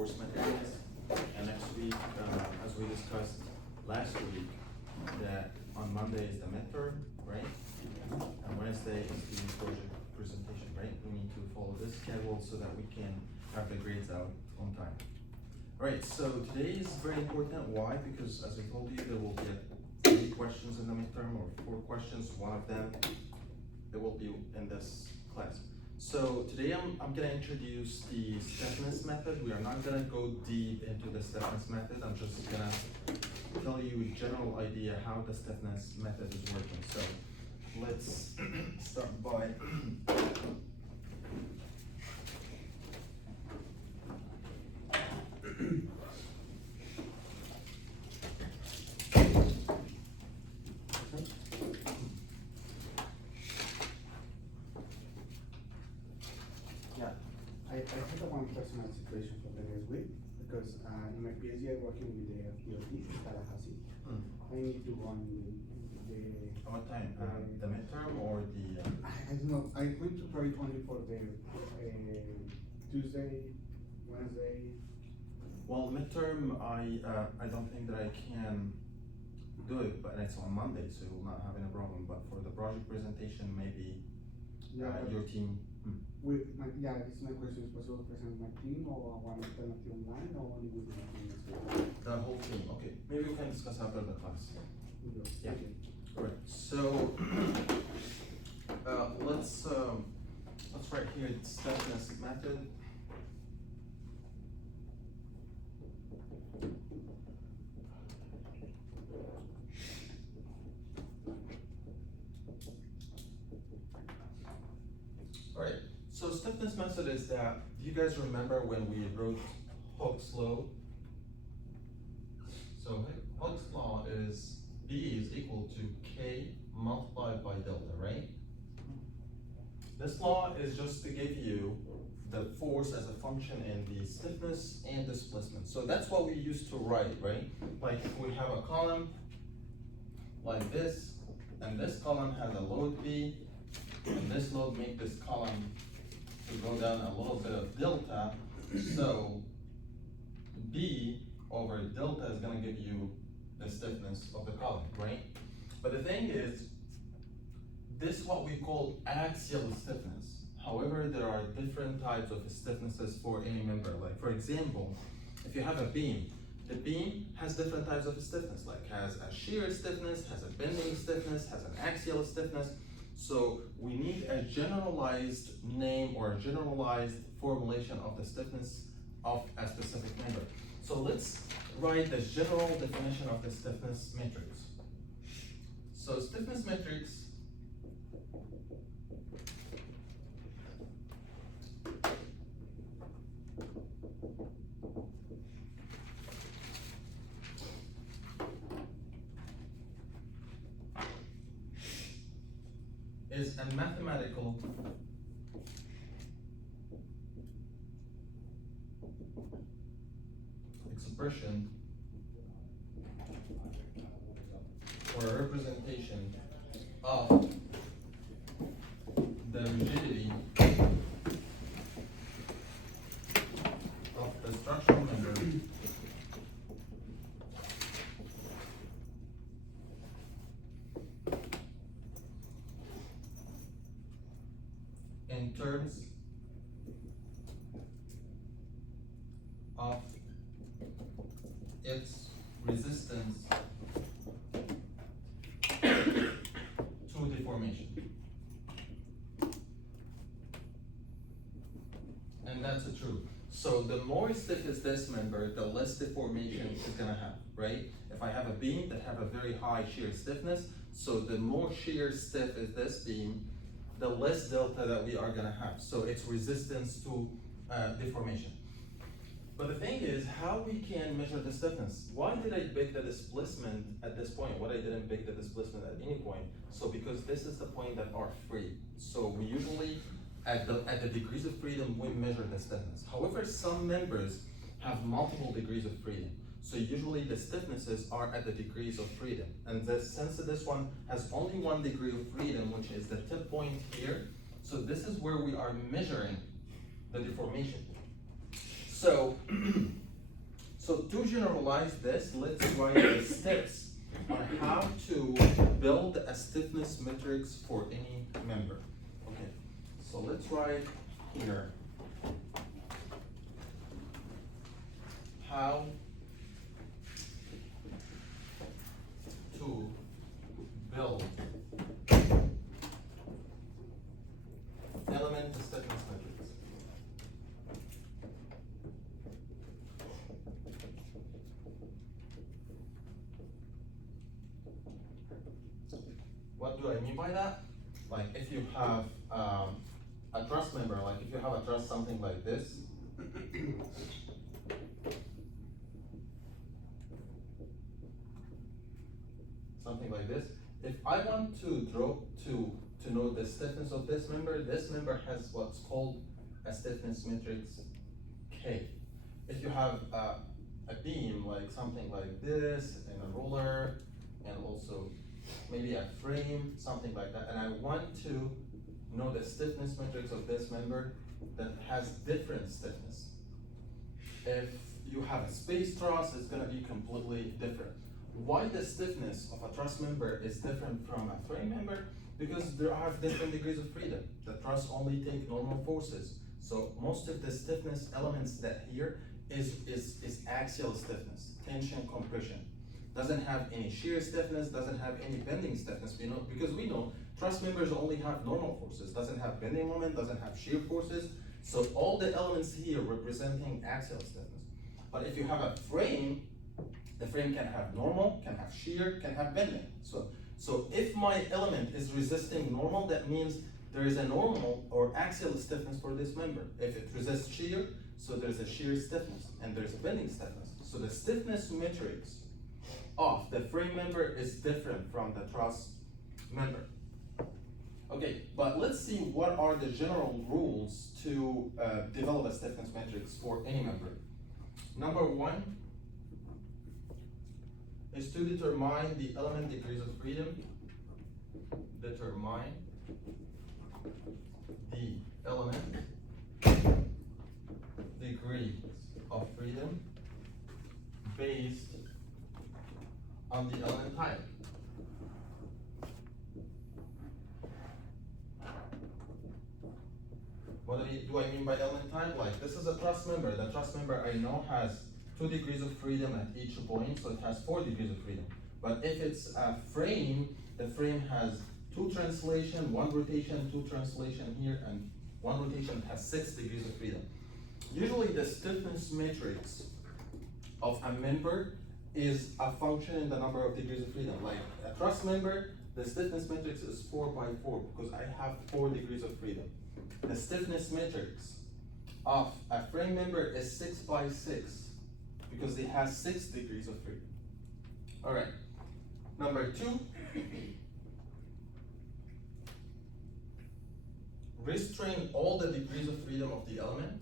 reinforcement areas. And next week, as we discussed last week, that on Monday is the midterm, right? And Wednesday is the project presentation, right? We need to follow this schedule so that we can have the grades out on time. All right, so today is very important. Why? Because as I told you, there will be 3 questions in the midterm, or 4 questions. One of them, it will be in this class. So today I'm gonna introduce the stiffness method. We are not gonna go deep into the stiffness method. I'm just gonna tell you a general idea how the stiffness method is working. So let's start by I had one personal situation for the next week because in my PhD I'm working with the POT in Tallahassee. I need to go on the what time? The midterm or the? I don't know. I'm going to try only for the Tuesday, Wednesday. Well, midterm, I don't think that I can do it, but it's on Monday, so you will not have any problem. But for the project presentation, maybe your team. This is my question. Is possible to present my team or one alternative online or only with my team? The whole team. Okay, maybe we can discuss after the class. Yeah. Okay. All right. So let's write here the stiffness method. All right. So stiffness method is that. Do you guys remember when we wrote Hooke's law? So Hooke's law is B is equal to K multiplied by delta, right? This law is just to give you the force as a function in the stiffness and displacement. So that's what we used to write, right? Like if we have a column like this, and this column has a load B, and this load make this column to go down a little bit of delta, so B over delta is gonna give you the stiffness of the column, right? But the thing is, this is what we call axial stiffness. However, there are different types of stiffnesses for any member. Like for example, if you have a beam, the beam has different types of stiffness, like has a shear stiffness, has a bending stiffness, has an axial stiffness. So we need a generalized name or a generalized formulation of the stiffness of a specific member. So let's write the general definition of the stiffness matrix. So stiffness matrix is a mathematical expression or a representation of the rigidity of the structural member in terms of its resistance to deformation. And that's the truth. So the more stiff is this member, the less deformation it's gonna have, right? If I have a beam that have a very high shear stiffness, so the more shear stiff is this beam, the less delta that we are gonna have. So it's resistance to deformation. But the thing is, how we can measure the stiffness? Why did I pick the displacement at this point? Why I didn't pick the displacement at any point? So because this is the point that are free. So we usually, at the degrees of freedom, we measure the stiffness. However, some members have multiple degrees of freedom. So usually the stiffnesses are at the degrees of freedom. And since this one has only 1 degree of freedom, which is the tip point here, so this is where we are measuring the deformation. So, so to generalize this, let's write the steps on how to build a stiffness matrix for any member. Okay, so let's write here how to build element stiffness matrix. What do I mean by that? Like if you have a truss member, like if you have a truss something like this, something like this. If I want to draw to know the stiffness of this member has what's called a stiffness matrix K. If you have a beam like something like this and a roller and also maybe a frame, something like that, and I want to know the stiffness matrix of this member that has different stiffness. If you have a space truss, it's going to be completely different. Why the stiffness of a truss member is different from a frame member? Because there are different degrees of freedom. The truss only take normal forces. So most of the stiffness elements that here is axial stiffness, tension, compression. Doesn't have any shear stiffness, doesn't have any bending stiffness, because we know truss members only have normal forces, doesn't have bending moment, doesn't have shear forces. So all the elements here representing axial stiffness. But if you have a frame, the frame can have normal, can have shear, can have bending. So if my element is resisting normal, that means there is a normal or axial stiffness for this member. If it resists shear, so there's a shear stiffness and there's a bending stiffness. So the stiffness matrix of the frame member is different from the truss member. Okay, but let's see what are the general rules to develop a stiffness matrix for any member. Number one is to determine the element degrees of freedom. Determine the element degrees of freedom based on the element type. What do I mean by element type? Like this is a truss member. The truss member I know has 2 degrees of freedom at each point, so it has 4 degrees of freedom. But if it's a frame, the frame has 2 translation, 1 rotation, 2 translation here, and 1 rotation has 6 degrees of freedom. Usually the stiffness matrix of a member is a function in the number of degrees of freedom. Like a truss member, the stiffness matrix is 4 by 4 because I have 4 degrees of freedom. The stiffness matrix of a frame member is 6 by 6 because it has 6 degrees of freedom. All right. Number 2, restrain all the degrees of freedom of the element.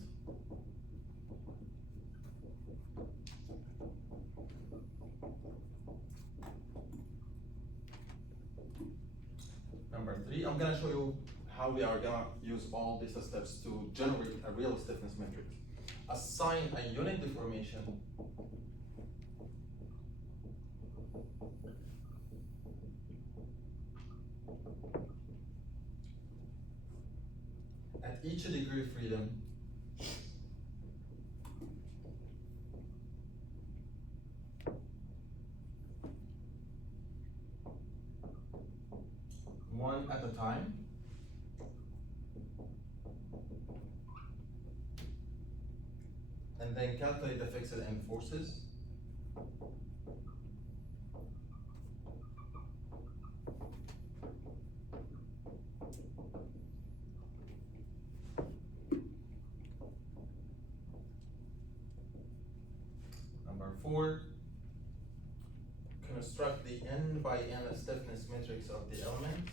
Number 3, I'm gonna show you how we are gonna use all these steps to generate a real stiffness matrix. Assign a unit deformation at each degree of freedom one at a time. And then calculate the fixed end forces. Number 4, construct the n by n stiffness matrix of the element.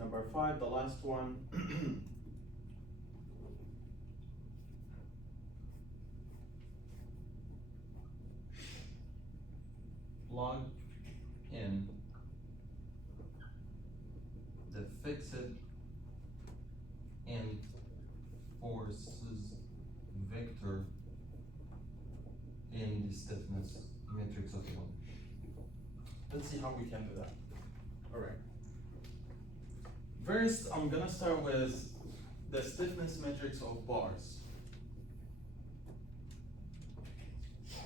Number 5, the last one. Plug in the fixed end forces vector in the stiffness matrix of the one. Let's see how we can do that. All right. First, I'm gonna start with the stiffness matrix of bars.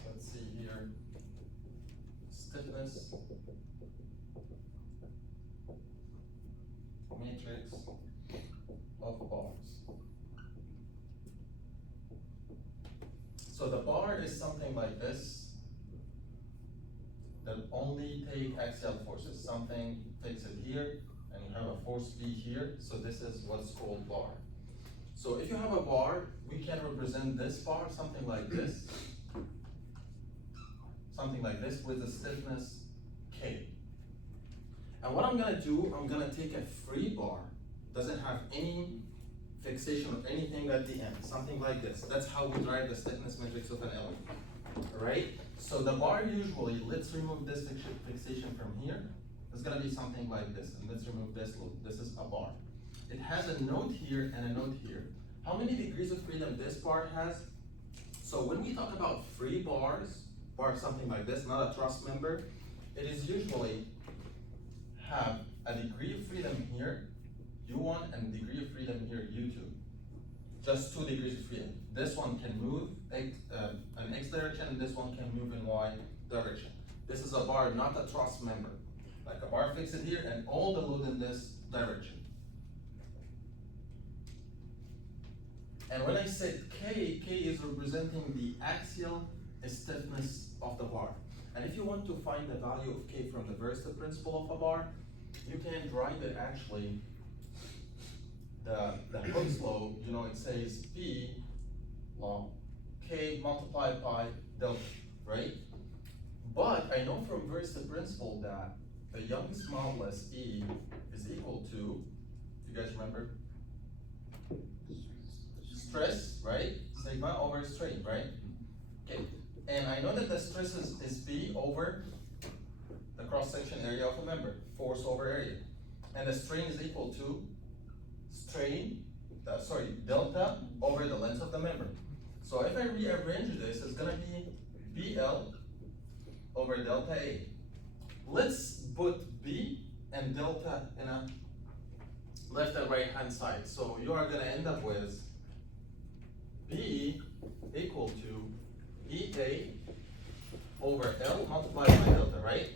Let's see here. Stiffness matrix of bars. So the bar is something like this that only take axial forces. Something takes it here, and you have a force B here, so this is what's called bar. So if you have a bar, we can represent this bar, something like this. Something like this with a stiffness K. And what I'm gonna do, I'm gonna take a free bar, doesn't have any fixation or anything at the end, something like this. That's how we drive the stiffness matrix of an element, right? So the bar usually, let's remove this fixation from here. It's gonna be something like this, and let's remove this loop. This is a bar. It has a node here and a node here. How many degrees of freedom this bar has? So when we talk about free bars, bar something like this, not a truss member, it is usually have a degree of freedom here, U1, and degree of freedom here, U2. Just 2 degrees of freedom. This one can move in X direction, and this one can move in Y direction. This is a bar, not a truss member. Like a bar fixed here, and all the load in this direction. And when I said K, K is representing the axial stiffness of the bar. And if you want to find the value of K from the versatile principle of a bar, you can derive it actually. The Hooke's law, you know, it says P law K multiplied by delta, right? But I know from versatile principle that the Young's modulus E is equal to, you guys remember? Stress, right? Sigma over strain, right? Okay. And I know that the stress is P over the cross-section area of a member, force over area. And the strain is equal to delta over the length of the member. So if I rearrange this, it's gonna be BL over delta A. Let's put B and delta in a left and right hand side. So you are gonna end up with B equal to EA over L multiplied by delta, right?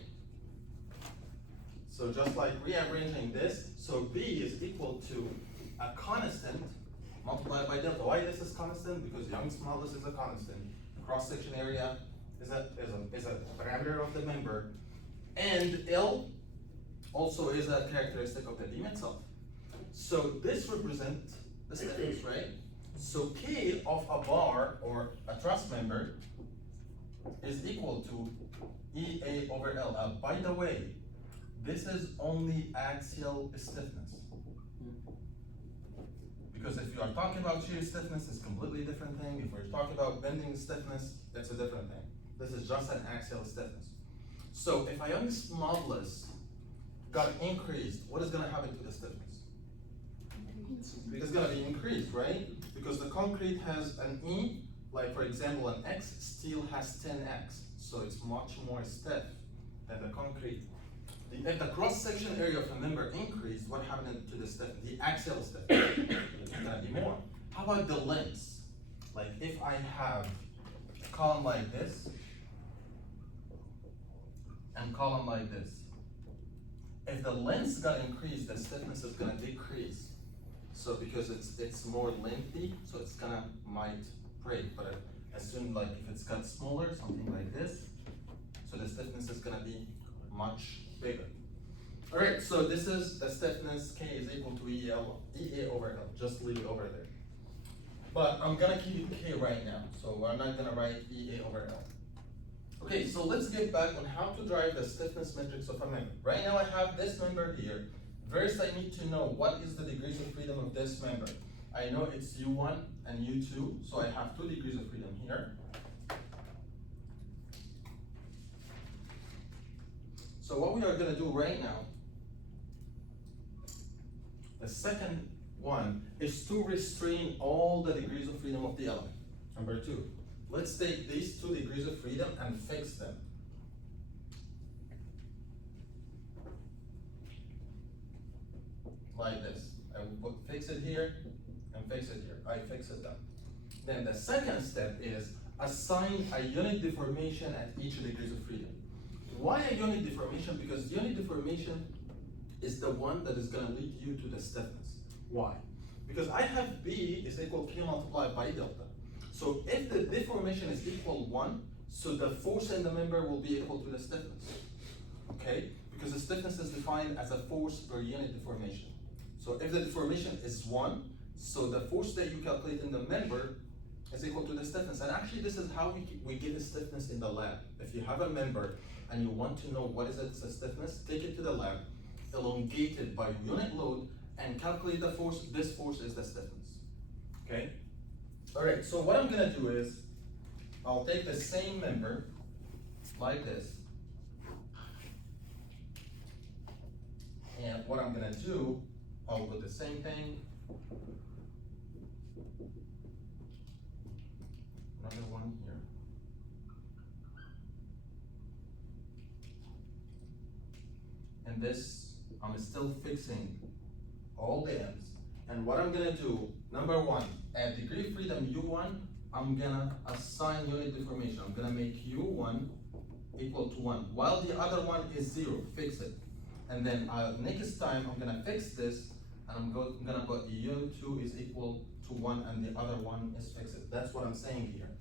So just like rearranging this, so B is equal to a constant multiplied by delta. Why this is constant? Because Young's modulus is a constant. Cross-section area is a parameter of the member. And L also is a characteristic of the beam itself. So this represents the stiffness, right? So K of a bar or a truss member is equal to EA over L. By the way, this is only axial stiffness. Because if you are talking about shear stiffness, it's a completely different thing. If we're talking about bending stiffness, it's a different thing. This is just an axial stiffness. So if a Young's modulus got increased, what is gonna happen to the stiffness? It's gonna be increased, right? Because the concrete has an E, like for example an X, steel has 10X. So it's much more stiff than the concrete. If the cross-section area of a member increased, what happened to the stiffness? The axial stiffness. It's gonna be more. How about the lengths? Like if I have a column like this and column like this. If the lengths got increased, the stiffness is gonna decrease. So because it's more lengthy, so it's gonna might break. But as soon like if it's got smaller, something like this, so the stiffness is gonna be much bigger. All right, so this is the stiffness K is equal to EA over L. Just leave it over there. But I'm gonna keep it K right now, so I'm not gonna write EA over L. Okay, so let's get back on how to drive the stiffness matrix of a member. Right now I have this member here. First, I need to know what is the degrees of freedom of this member. I know it's U1 and U2, so I have 2 degrees of freedom here. So what we are gonna do right now, the second one is to restrain all the degrees of freedom of the element. Number 2, let's take these 2 degrees of freedom and fix them. Like this. I will fix it here and fix it here. I fix it down. Then the second step is assign a unit deformation at each degrees of freedom. Why a unit deformation? Because unit deformation is the one that is going to lead you to the stiffness. Why? Because I have B is equal to K multiplied by delta. So if the deformation is equal 1, so the force in the member will be equal to the stiffness. Okay? Because the stiffness is defined as a force per unit deformation. So if the deformation is 1, so the force that you calculate in the member is equal to the stiffness. And actually this is how we get the stiffness in the lab. If you have a member and you want to know what is its stiffness, take it to the lab, elongate it by unit load, and calculate the force. This force is the stiffness. Okay? Alright, so what I'm gonna do is, I'll take the same member, like this, and what I'm gonna do, I'll do the same thing. Another one here. And this, I'm still fixing all the ends. And what I'm gonna do, number 1, at degree of freedom U1, I'm gonna assign unit deformation. I'm gonna make U1 equal to 1, while the other one is 0, fix it. And then next time, I'm gonna fix this, and I'm gonna put U2 is equal to 1, and the other one is fixed. That's what I'm saying here.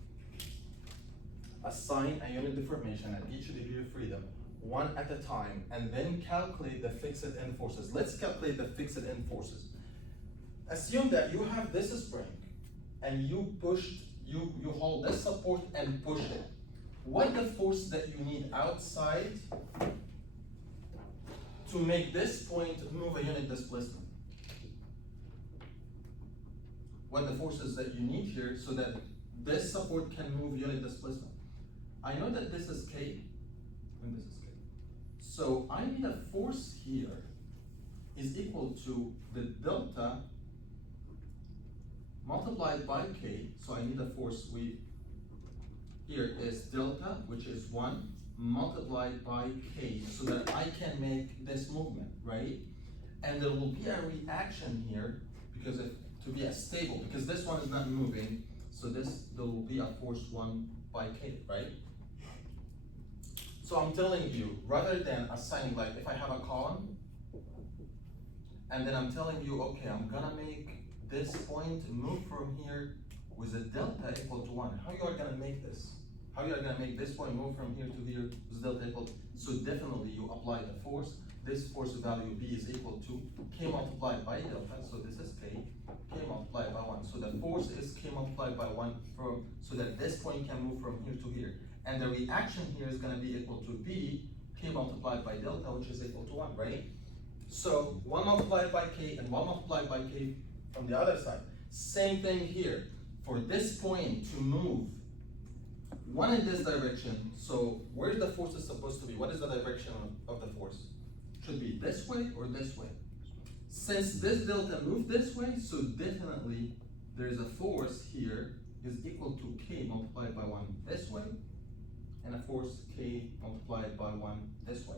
Assign a unit deformation at each degree of freedom, one at a time, and then calculate the fixed end forces. Let's calculate the fixed end forces. Assume that you have this spring, and you hold this support and push it. What the force that you need outside to make this point move a unit displacement? What the forces that you need here so that this support can move unit displacement? I know that this is K, and this is K. So I need a force here is equal to the delta multiplied by K. So I need a force here is delta, which is 1, multiplied by K, so that I can make this movement, right? And there will be a reaction here, because to be stable, because this one is not moving, so there will be a force 1 by K, right? So I'm telling you, rather than assigning, like if I have a column, and then I'm telling you, okay, I'm gonna make this point move from here with a delta equal to 1. How you are gonna make this? How you are gonna make this point move from here to here with delta equal to? So definitely you apply the force. This force value B is equal to K multiplied by delta, so this is K multiplied by 1. So the force is K multiplied by 1 so that this point can move from here to here. And the reaction here is gonna be equal to B, K multiplied by delta, which is equal to 1, right? So 1 multiplied by K and 1 multiplied by K from the other side. Same thing here. For this point to move, 1 in this direction, so where the force is supposed to be? What is the direction of the force? Should be this way or this way? Since this delta moved this way, so definitely there is a force here is equal to K multiplied by 1 this way, and a force K multiplied by 1 this way.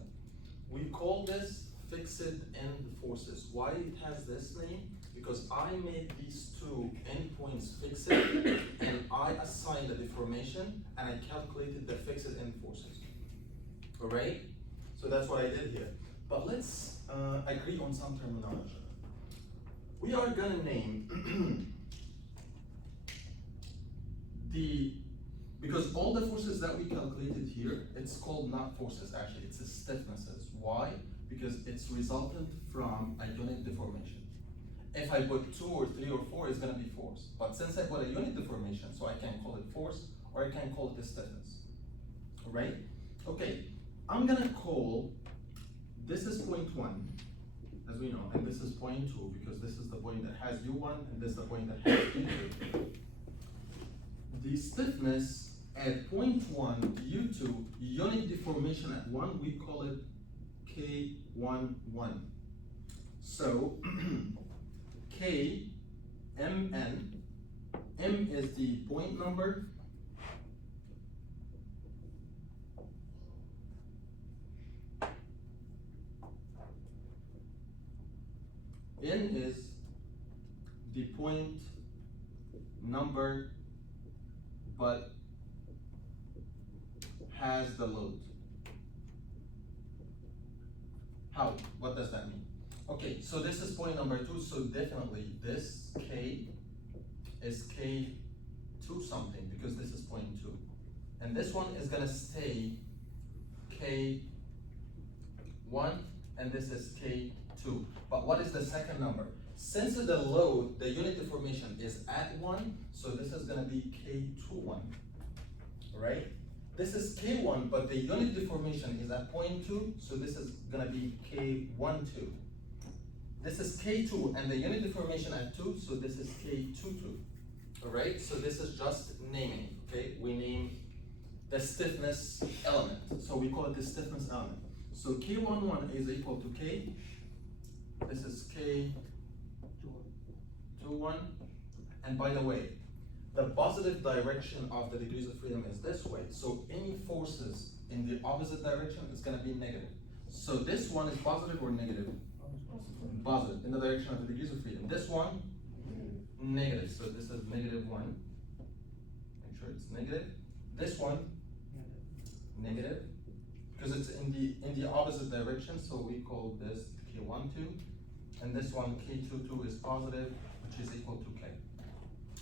We call this fixed end forces. Why it has this name? Because I made these 2 endpoints fixed, and I assigned the deformation, and I calculated the fixed end forces. Alright? So that's what I did here. But let's agree on some terminology. We are gonna name because all the forces that we calculated here, it's called not forces actually, it's stiffnesses. Why? Because it's resultant from a unit deformation. If I put 2 or 3 or 4, it's gonna be force. But since I put a unit deformation, so I can call it force, or I can call it a stiffness. Alright? Okay, I'm gonna call, this is point 1, as we know, and this is point 2 because this is the point that has U1 and this is the point that has U2. The stiffness at point 1, U2, unit deformation at 1, we call it K11. So, K, MN, M is the point number, N is the point number but has the load. How? What does that mean? Okay, so this is point number 2, so definitely this K is K2 something because this is point 2. And this one is gonna stay K1 and this is K2. But what is the second number? Since the load, the unit deformation is at 1, so this is gonna be K21, right? This is K1, but the unit deformation is at point 2, so this is gonna be K12. This is K2, and the unit deformation at 2, so this is K22. All right, so this is just naming, okay? We name the stiffness element, so we call it the stiffness element. So K11 is equal to K, this is K21, and by the way, the positive direction of the degrees of freedom is this way, so any forces in the opposite direction is gonna be negative. So this one is positive or negative? Positive, in the direction of the degrees of freedom. This one, negative, so this is -1. Make sure it's negative. This one, negative, because it's in the opposite direction, so we call this K12, and this one K22 is positive, which is equal to K.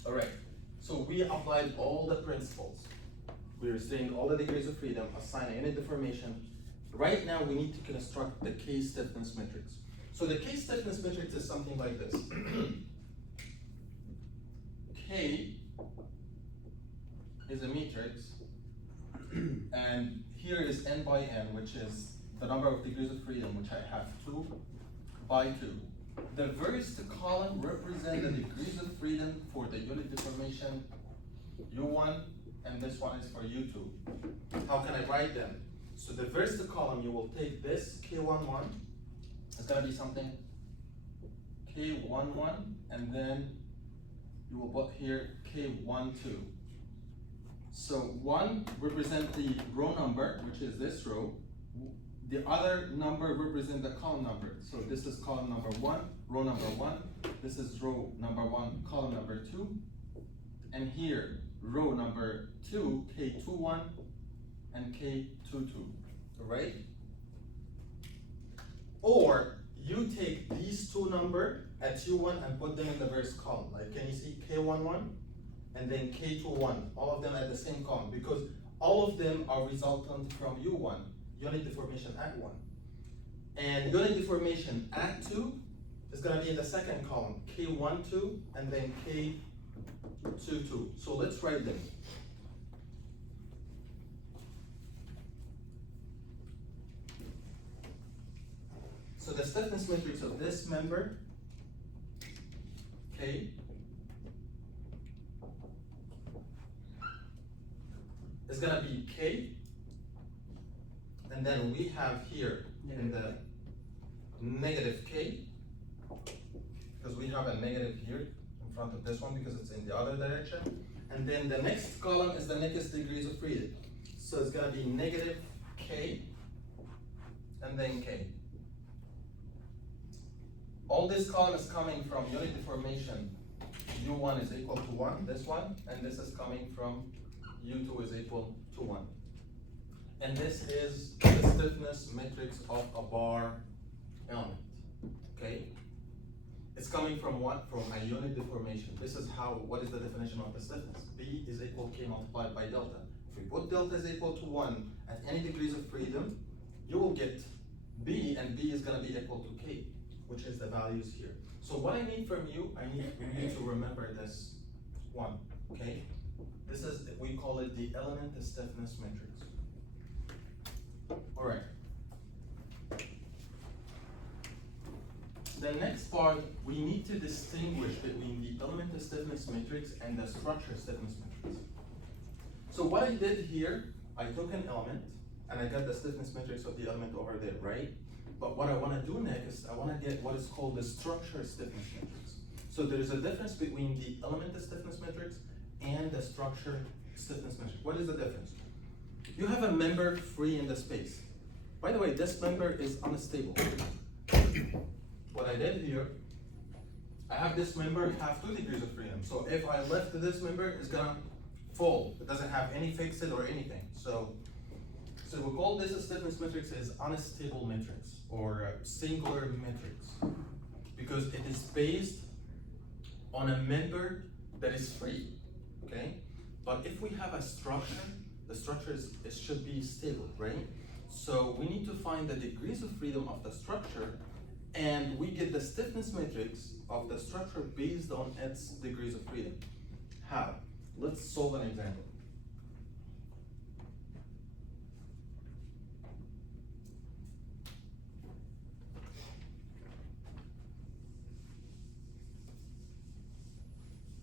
All right, so we applied all the principles. We are saying all the degrees of freedom, assign any deformation. Right now, we need to construct the K stiffness matrix. So the K stiffness matrix is something like this. K is a matrix, and here is n by n, which is the number of degrees of freedom, which I have 2 by 2. The first column represents the degrees of freedom for the unit deformation U1, and this one is for U2. How can I write them? So the first column, you will take this K11, it's gonna be something K11, and then you will put here K12. So 1 represents the row number, which is this row. The other number represents the column number. So this is column number 1, row number 1. This is row number 1, column number 2. And here, row number 2, K21 and K22, right? Or you take these two numbers at U1 and put them in the first column. Like, can you see K11 and then K21, all of them at the same column, because all of them are resultant from U1, unit deformation at 1. And unit deformation at 2 is gonna be in the second column, K12 and then K22. So let's write them. So the stiffness matrix of this member, K, is gonna be K, and then we have here in the negative K, because we have a negative here in front of this one because it's in the other direction. And then the next column is the next degrees of freedom. So it's gonna be negative K, and then K. All this column is coming from unit deformation. U1 is equal to 1, this one, and this is coming from U2 is equal to 1. And this is the stiffness matrix of a bar element, okay? It's coming from what? From a unit deformation. This is how, what is the definition of the stiffness? B is equal to K multiplied by delta. If we put delta is equal to 1 at any degrees of freedom, you will get B, and B is gonna be equal to K, which is the values here. So what I need from you, I need you to remember this one, okay? This is, we call it the element stiffness matrix. All right. The next part, we need to distinguish between the element stiffness matrix and the structure stiffness matrix. So what I did here, I took an element and I got the stiffness matrix of the element over there, right? But what I want to do next, I want to get what is called the structure stiffness matrix. So there's a difference between the element stiffness matrix and the structure stiffness matrix. What is the difference? You have a member free in the space. By the way, this member is unstable. What I did here, I have this member have 2 degrees of freedom. So if I lift this member, it's gonna fall. It doesn't have any fixed or anything. So we call this a stiffness matrix as unstable matrix or a singular matrix because it is based on a member that is free, okay? But if we have a structure, the structure it should be stable, right? So we need to find the degrees of freedom of the structure, and we get the stiffness matrix of the structure based on its degrees of freedom. How? Let's solve an example.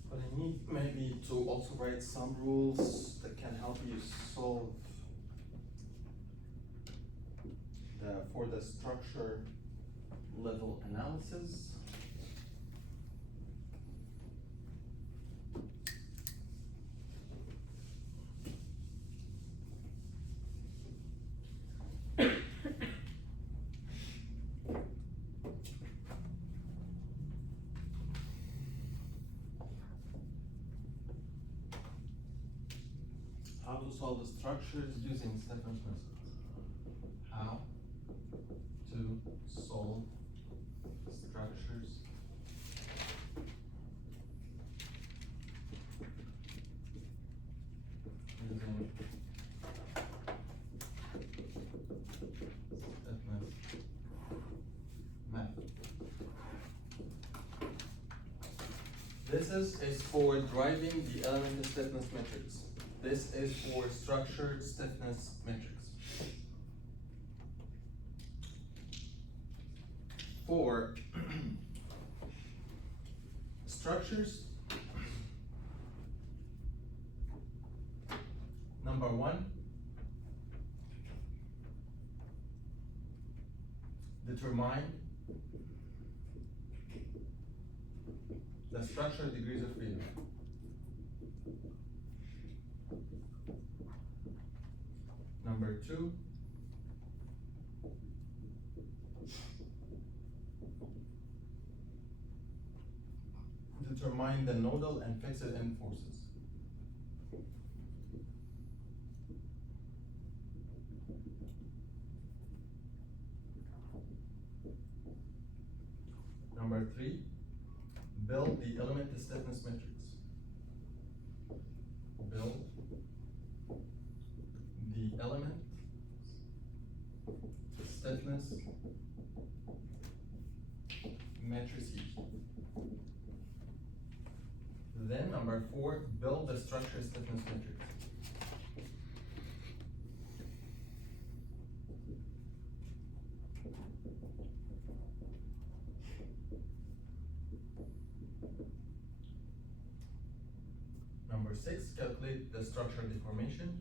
But I need maybe to also write some rules that can help you solve for the structure level analysis. How to solve the structures using stiffness methods. How to solve structures using stiffness method. This is for driving the element stiffness matrix. This is for structured stiffness matrix. For structures, number 1, determine the structure degrees of freedom. Number 2, determine the nodal and fixed end forces. Number 3, build the element stiffness matrix. Build the element stiffness matrices. Then number 4, build the structure stiffness matrix. Number 6, calculate the structure deformation.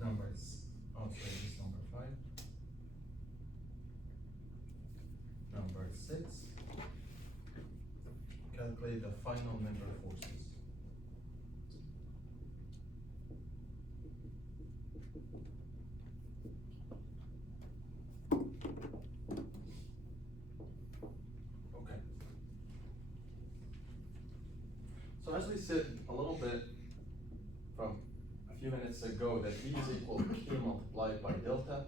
Number 5. Number 6, calculate the final member forces. Okay. So as we said a little bit from a few minutes ago, that E is equal to K multiplied by delta.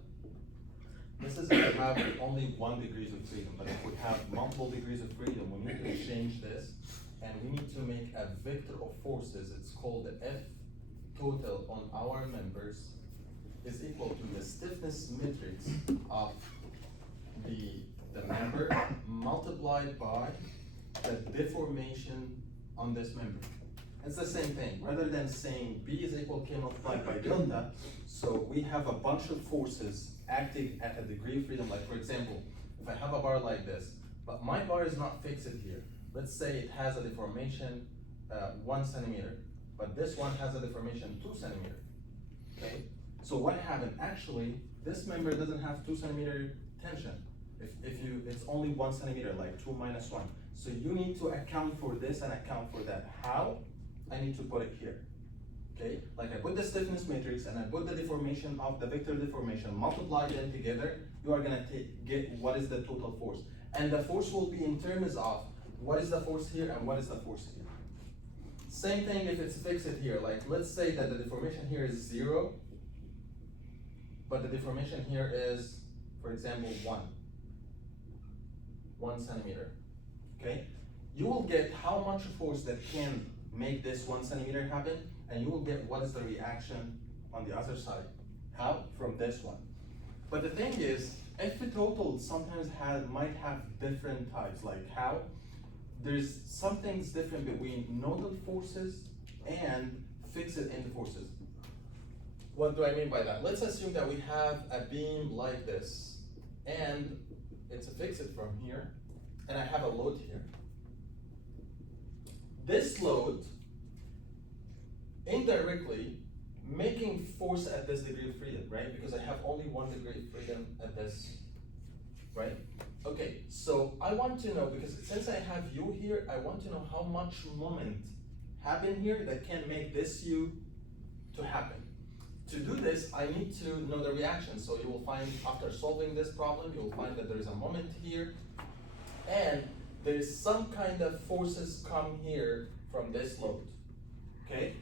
This is if we have only 1 degree of freedom, but if we have multiple degrees of freedom, we need to change this, and we need to make a vector of forces. It's called the F total on our members is equal to the stiffness matrix of the the member multiplied by the deformation on this member. It's the same thing, rather than saying B is equal K multiplied by delta, so we have a bunch of forces acting at a degree of freedom. Like for example, if I have a bar like this, but my bar is not fixed here. Let's say it has a deformation 1 centimeter, but this one has a deformation 2 centimeter, okay? So what happened? Actually, this member doesn't have 2 centimeter tension. It's only 1 centimeter, like 2 minus 1. So you need to account for this and account for that. How? I need to put it here, okay? Like I put the stiffness matrix and I put the deformation of the vector deformation, multiply them together, you are gonna get what is the total force. And the force will be in terms of what is the force here and what is the force here. Same thing if it's fixed here, like let's say that the deformation here is 0, but the deformation here is, for example, 1 centimeter, okay? You will get how much force that can make this 1 centimeter happen, and you will get what is the reaction on the other side. How? From this one. But the thing is, F total sometimes might have different types, like how? There's some things different between nodal forces and fixed end forces. What do I mean by that? Let's assume that we have a beam like this, and it's fixed from here, and I have a load here. This load, indirectly, making force at this degree of freedom, right? Because I have only 1 degree of freedom at this, right? Okay, so I want to know, because since I have U here, I want to know how much moment happened here that can make this U to happen. To do this, I need to know the reaction. So you will find, after solving this problem, you will find that there is a moment here, and there is some kind of forces come here from this load, okay?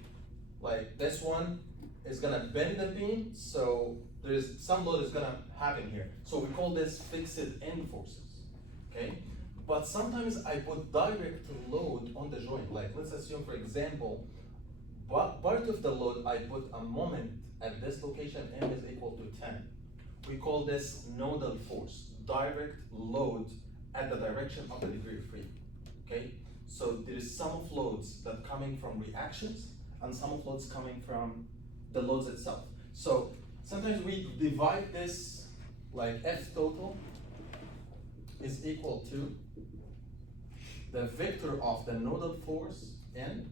Like this one is gonna bend the beam, so there's some load is gonna happen here. So we call this fixed end forces, okay? But sometimes I put direct load on the joint. Like let's assume, for example, part of the load I put a moment at this location, M is equal to 10. We call this nodal force, direct load at the direction of the degree of freedom, okay? So there is some of loads that coming from reactions and some of loads coming from the loads itself. So sometimes we divide this like F total is equal to the vector of the nodal force N,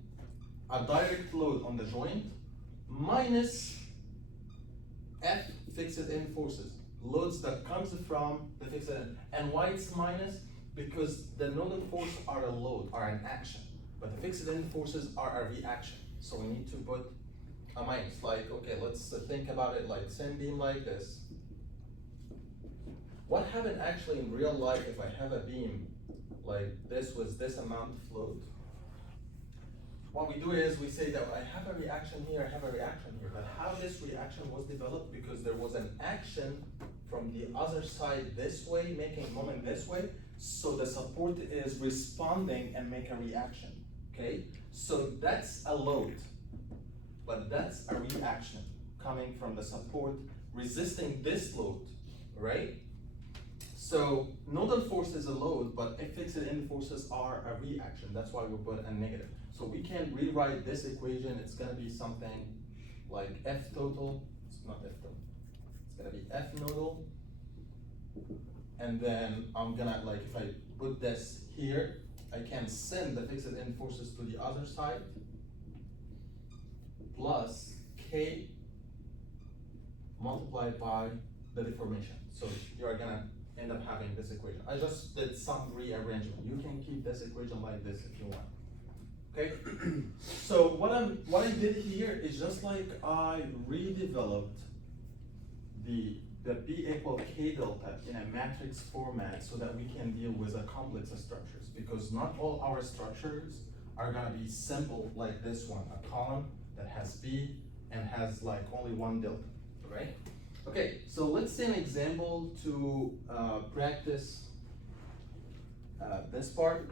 a direct load on the joint, minus F fixed end forces, loads that comes from the fixed end. And why it's minus? Because the nodal force are a load, are an action, but the fixed end forces are a reaction. So we need to put a minus. Like, okay, let's think about it like same beam like this. What happened actually in real life if I have a beam like this with this amount of load? What we do is we say that I have a reaction here, I have a reaction here. But how this reaction was developed? Because there was an action from the other side this way, making moment this way. So the support is responding and make a reaction, okay? So that's a load, but that's a reaction coming from the support resisting this load, right? So nodal force is a load, but fixed end forces are a reaction. That's why we put a negative. So we can rewrite this equation. It's gonna be something like F total, it's not F total, it's gonna be F nodal. And then I'm gonna, like, if I put this here, I can send the fixed end forces to the other side, plus K multiplied by the deformation. So you are gonna end up having this equation. I just did some rearrangement. You can keep this equation like this if you want. Okay? So what I did here is just like I redeveloped the B equal K delta in a matrix format so that we can deal with the complex structures, because not all our structures are gonna be simple like this one, a column that has B and has like only one delta, right? Okay, so let's see an example to practice this part.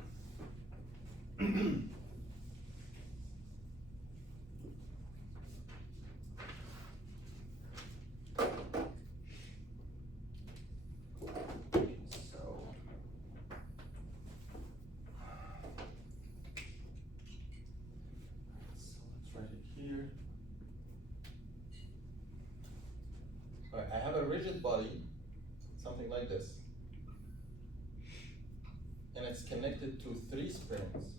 So rigid body, something like this, and it's connected to 3 springs.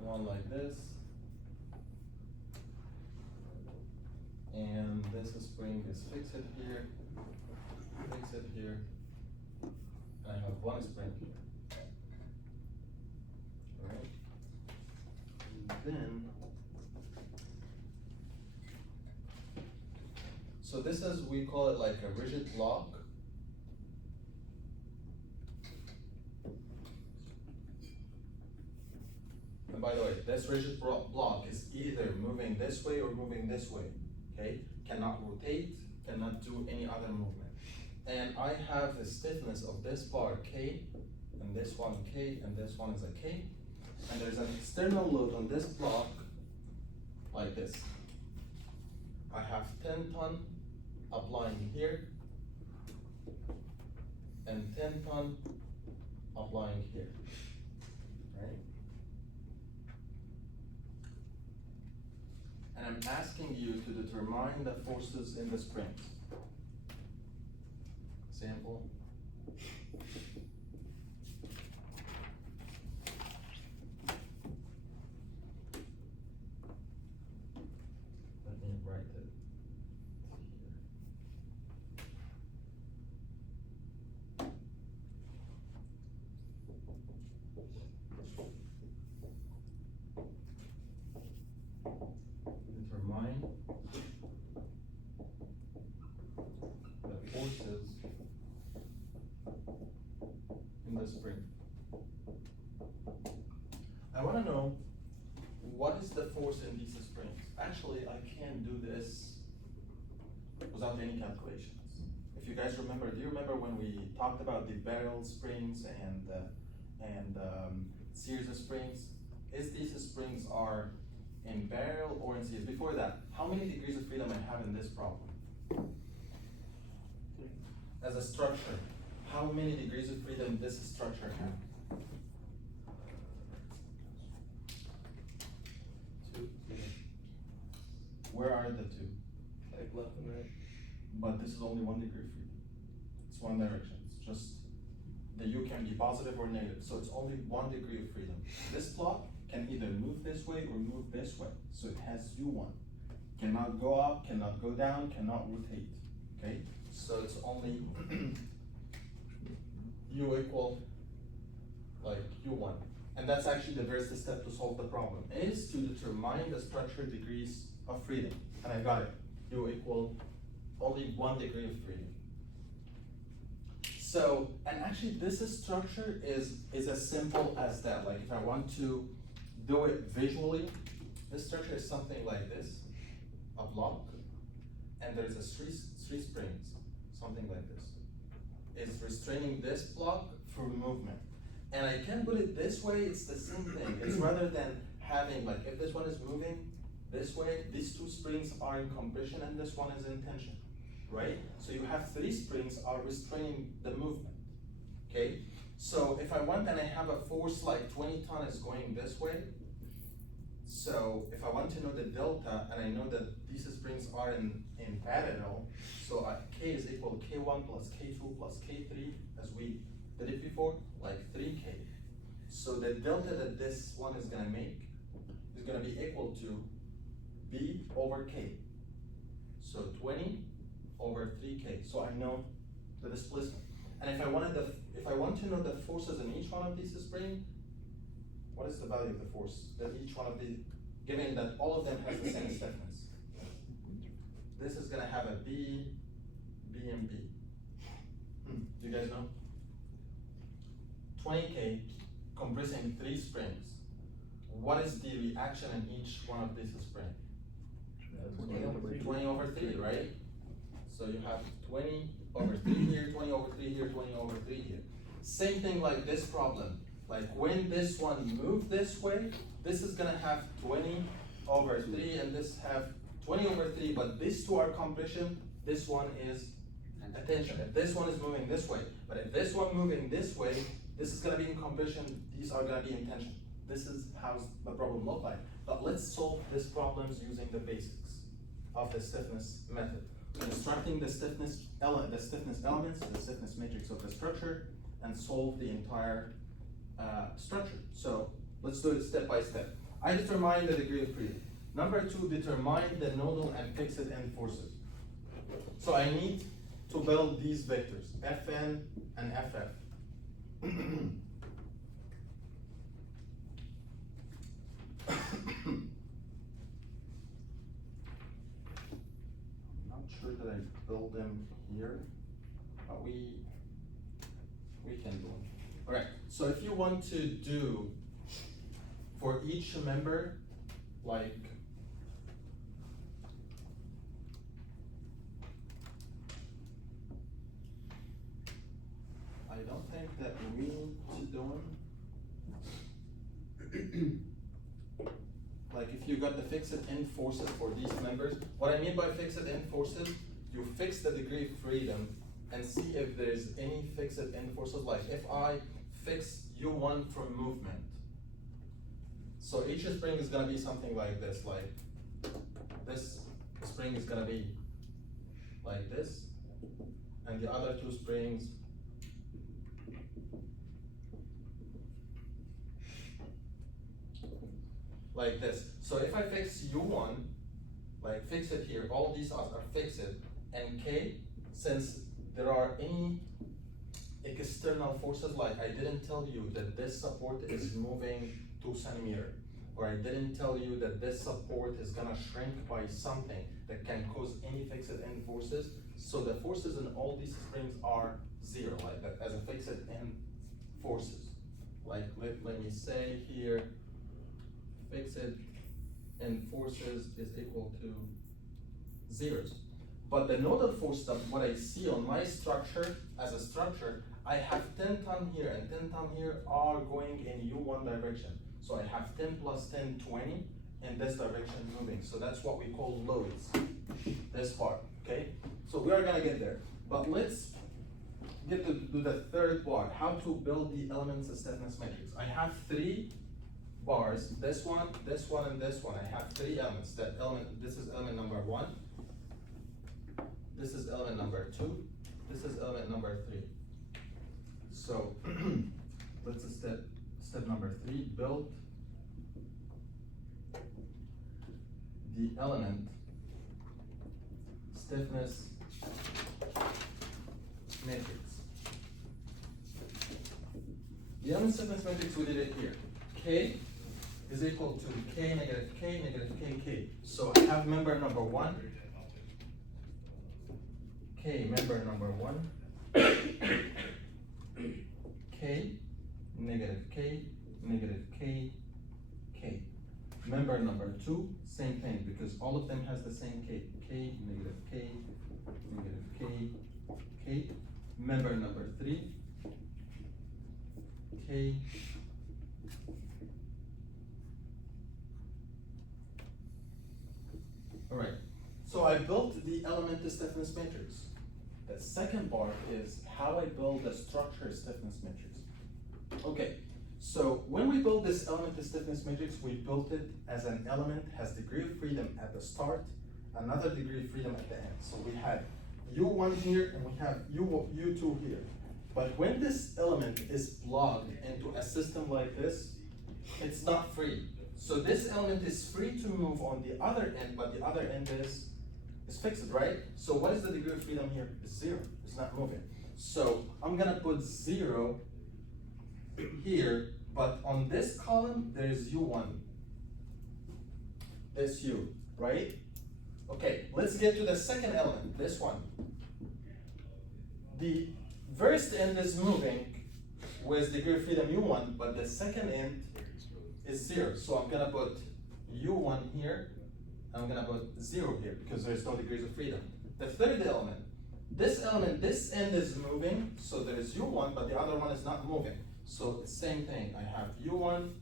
One like this, and this spring is fixed here, and I have one spring here. Alright, and then, so this is, we call it like a rigid block. And by the way, this rigid block is either moving this way or moving this way, okay? Cannot rotate, cannot do any other movement. And I have the stiffness of this part K, and this one K, and this one is a K. And there's an external load on this block, like this. I have 10 ton applying here, and 10 ton applying here, right? And I'm asking you to determine the forces in the springs. Example. Let me write it here. Determine the forces in the spring. I want to know what is the force in these springs. Actually, I can do this without any calculations. If you guys remember, do you remember when we talked about the barrel springs and series of springs? Is these springs are in barrel or in series? Before that, how many degrees of freedom I have in this problem? As a structure, how many degrees of freedom this structure have? 2. Where are the 2? Like left and right. But this is only 1 degree of freedom. It's one direction. It's just the U can be positive or negative. So it's only 1 degree of freedom. This block can either move this way or move this way. So it has U1. Cannot go up, cannot go down, cannot rotate. Okay? So it's only U equal like U1. And that's actually the first step to solve the problem, is to determine the structure degrees of freedom. And I got it. U equal only 1 degree of freedom. So, and actually this structure is as simple as that. Like if I want to do it visually, this structure is something like this, a block, and there's a three springs, something like this. It's restraining this block for movement. And I can put it this way, it's the same thing. It's rather than having, like if this one is moving this way, these 2 springs are in compression and this one is in tension, right? So you have 3 springs are restraining the movement, okay? So if I want, and I have a force like 20 ton is going this way, so if I want to know the delta, and I know that these springs are in parallel, so K is equal to K1 plus K2 plus K3, as we did it before, like 3K. So the delta that this one is gonna make is gonna be equal to B over K. So 20 over 3K. So I know the displacement. And if I want to know the forces in each one of these springs, what is the value of the force that each one of the, given that all of them has the same stiffness? This is gonna have a B, B, and B. Do you guys know? 20K compressing 3 springs. What is the reaction in each one of these springs? 20 over 3, right? So you have 20 over 3 here, 20 over 3 here, 20 over 3 here. Same thing like this problem. Like when this one moves this way, this is gonna have 20 over 3 and this have 20 over 3, but these 2 are compression, this one is attention. If this one is moving this way, but if this one moving this way, this is gonna be in compression, these are gonna be in tension. this is how the problem look like. But let's solve these problems using the basics of the stiffness method. Constructing the stiffness elements, the stiffness matrix of the structure, and solve the entire structure. So let's do it step by step. I determine the degree of freedom. Number 2, determine the nodal and fixed end forces. So I need to build these vectors, Fn and Ff. I'm not sure that I build them here, but we can do them. All right, so if you want to do for each member, like I don't think that we need to do them. Like if you got the fixed end forces for these members, what I mean by fixed end forces, you fix the degree of freedom and see if there's any fixed end forces. Like if I fix U1 from movement, so each spring is gonna be something like this, like this spring is gonna be like this, and the other 2 springs like this. So if I fix U1, like fix it here, all these are fixed, and K, since there are any external forces, like I didn't tell you that this support is moving 2 centimeters, or I didn't tell you that this support is gonna shrink by something that can cause any fixed end forces. So the forces in all these springs are 0, like that, as a fixed end forces. Like let me say here, fixed end forces is equal to 0s. But the nodal force, what I see on my structure, as a structure, I have 10 ton here and 10 ton here are going in U1 direction. So I have 10 plus 10, 20 in this direction moving. So that's what we call loads, this part, okay? So we are gonna get there. But let's get to do the third part, how to build the elements of stiffness matrix. I have 3 bars, this one, and this one. I have 3 elements. This is element number 1. This is element number 2. This is element number 3. So let's step number 3, build the element stiffness matrix. The element stiffness matrix, we did it here. K is equal to K, negative K, negative K, K. So I have member number 1, K, member number 1, K, negative K, negative K, K. Member number 2, same thing, because all of them has the same K. K, negative K, negative K, K. Member number 3, K, all right, so I built the element stiffness matrix. The second part is how I build the structure stiffness matrix. Okay, so when we build this element stiffness matrix, we built it as an element has degree of freedom at the start, another degree of freedom at the end. So we had U1 here and we have U2 here. But when this element is plugged into a system like this, it's not free. So this element is free to move on the other end, but the other end is fixed, right? So what is the degree of freedom here? It's 0, it's not moving. So I'm gonna put 0 here, but on this column, there's U1, this U, right? Okay, let's get to the second element, this one. The first end is moving with degree of freedom U1, but the second end is 0. So I'm gonna put U1 here, I'm gonna put 0 here because there's no degrees of freedom. The third element, this end is moving, so there is U1, but the other one is not moving. So same thing, I have U1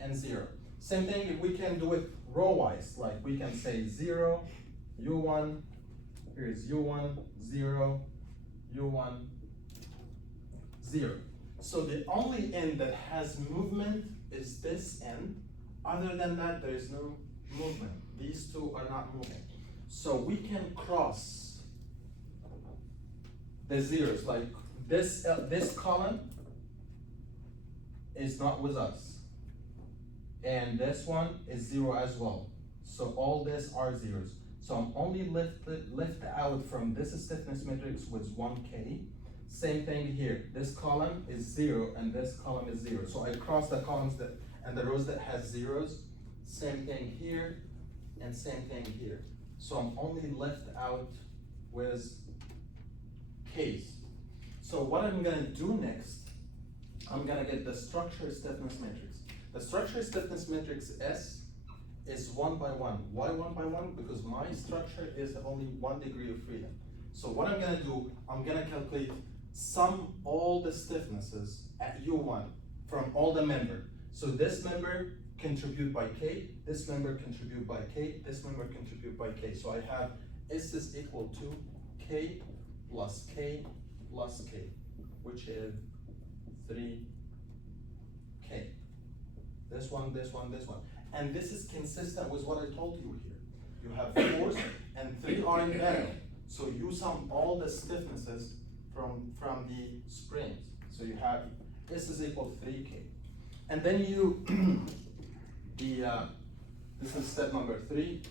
and 0. Same thing, if we can do it row-wise, like we can say 0, U1, here's U1, 0, U1, 0. So the only end that has movement is this end. Other than that, there is no movement. These two are not moving. So we can cross the zeros, like this column is not with us. And this one is 0 as well. So all this are zeros. So I'm only left out from this stiffness matrix with 1K. Same thing here. This column is 0 and this column is 0. So I cross the columns and the rows that has zeros. Same thing here and same thing here. So I'm only left out with K's. So what I'm gonna do next, I'm gonna get the structure stiffness matrix. The structure stiffness matrix S is 1 by 1. Why 1 by 1? Because my structure is only 1 degree of freedom. So what I'm gonna do, I'm gonna calculate sum all the stiffnesses at U1 from all the member. So this member contribute by K, this member contribute by K, this member contribute by K. So I have S is equal to K plus K plus K, which is 3K. This one, this one, this one. And this is consistent with what I told you here. You have 4 and 3 are in parallel. So you sum all the stiffnesses from the springs. So you have S is equal to 3K. And then you, this is step number 3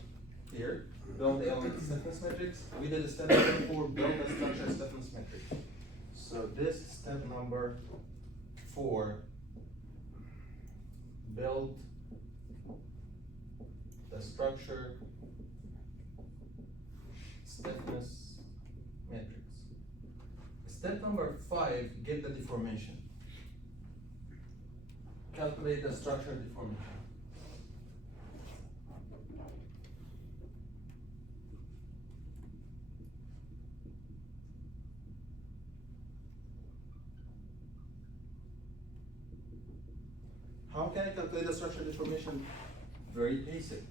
here, build the element stiffness matrix. We did step number 4, build the structure stiffness matrix. So this step number 4, build the structure stiffness matrix. Step number 5, get the deformation. Calculate the structure deformation. How can I calculate the structure deformation? Very basic.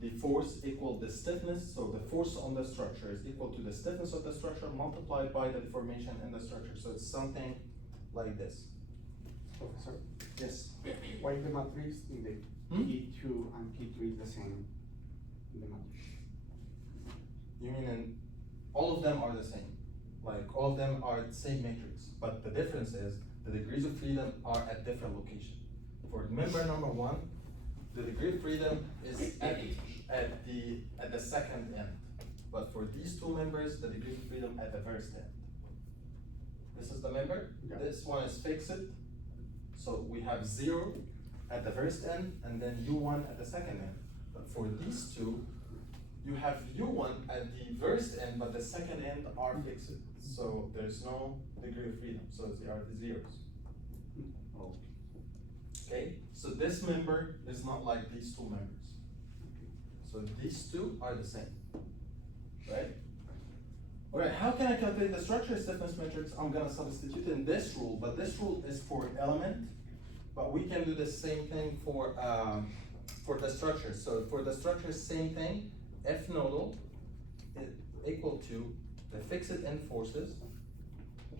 The force equal the stiffness, so the force on the structure is equal to the stiffness of the structure multiplied by the deformation in the structure. So it's something like this. Professor, Yes. why the matrix in the P2 and P3 is the same in the matrix? You mean in all of them are the same? Like all of them are the same matrix, but the difference is the degrees of freedom are at different locations. For member number 1, the degree of freedom is at the second end. But for these 2 members, the degree of freedom at the first end. This is the member, Yeah. This one is fixed. So we have 0 at the first end and then U1 at the second end. But for these 2, you have U1 at the first end, but the second end are fixed. So there's no degree of freedom, so they are the zeros. Oh. Okay, so this member is not like these 2 members. So these 2 are the same, right? Alright, how can I calculate the structure stiffness matrix? I'm gonna substitute in this rule, but this rule is for element, but we can do the same thing for the structure. So for the structure, same thing, F nodal is equal to the fixed end forces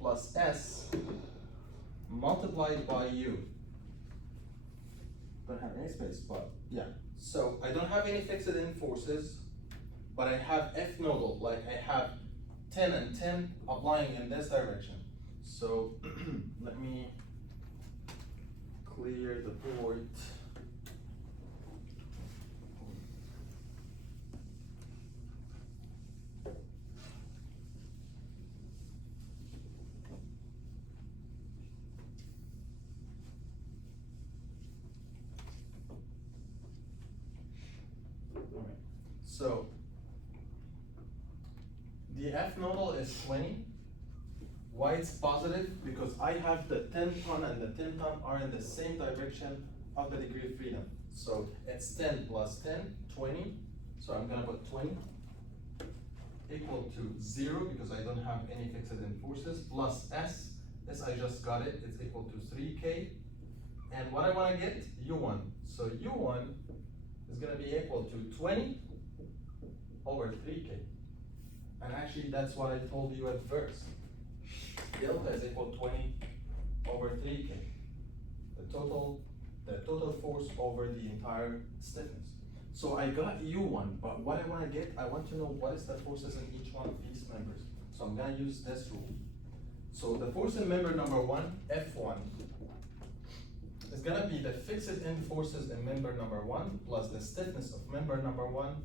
plus S multiplied by U. Don't have any space, but yeah. So I don't have any fixed end forces, but I have F nodal, like I have 10 and 10 applying in this direction. So let me clear the board. Alright, so the F nodal is 20. Why it's positive? Because I have the 10 ton and the 10 ton are in the same direction of the degree of freedom. So it's 10 plus 10, 20. So I'm gonna put 20 equal to 0 because I don't have any fixed end forces, plus S, this I just got it, it's equal to 3K. And what I wanna get? U1. So U1 is gonna be equal to 20 over 3K. And actually that's what I told you at first. Delta is equal to 20 over 3K. The total the total force over the entire stiffness. So I got U1, but what I want to get, I want to know what is the forces in each one of these members. So I'm going to use this rule. So the force in member number 1, F1, is going to be the fixed end forces in member number 1 plus the stiffness of member number 1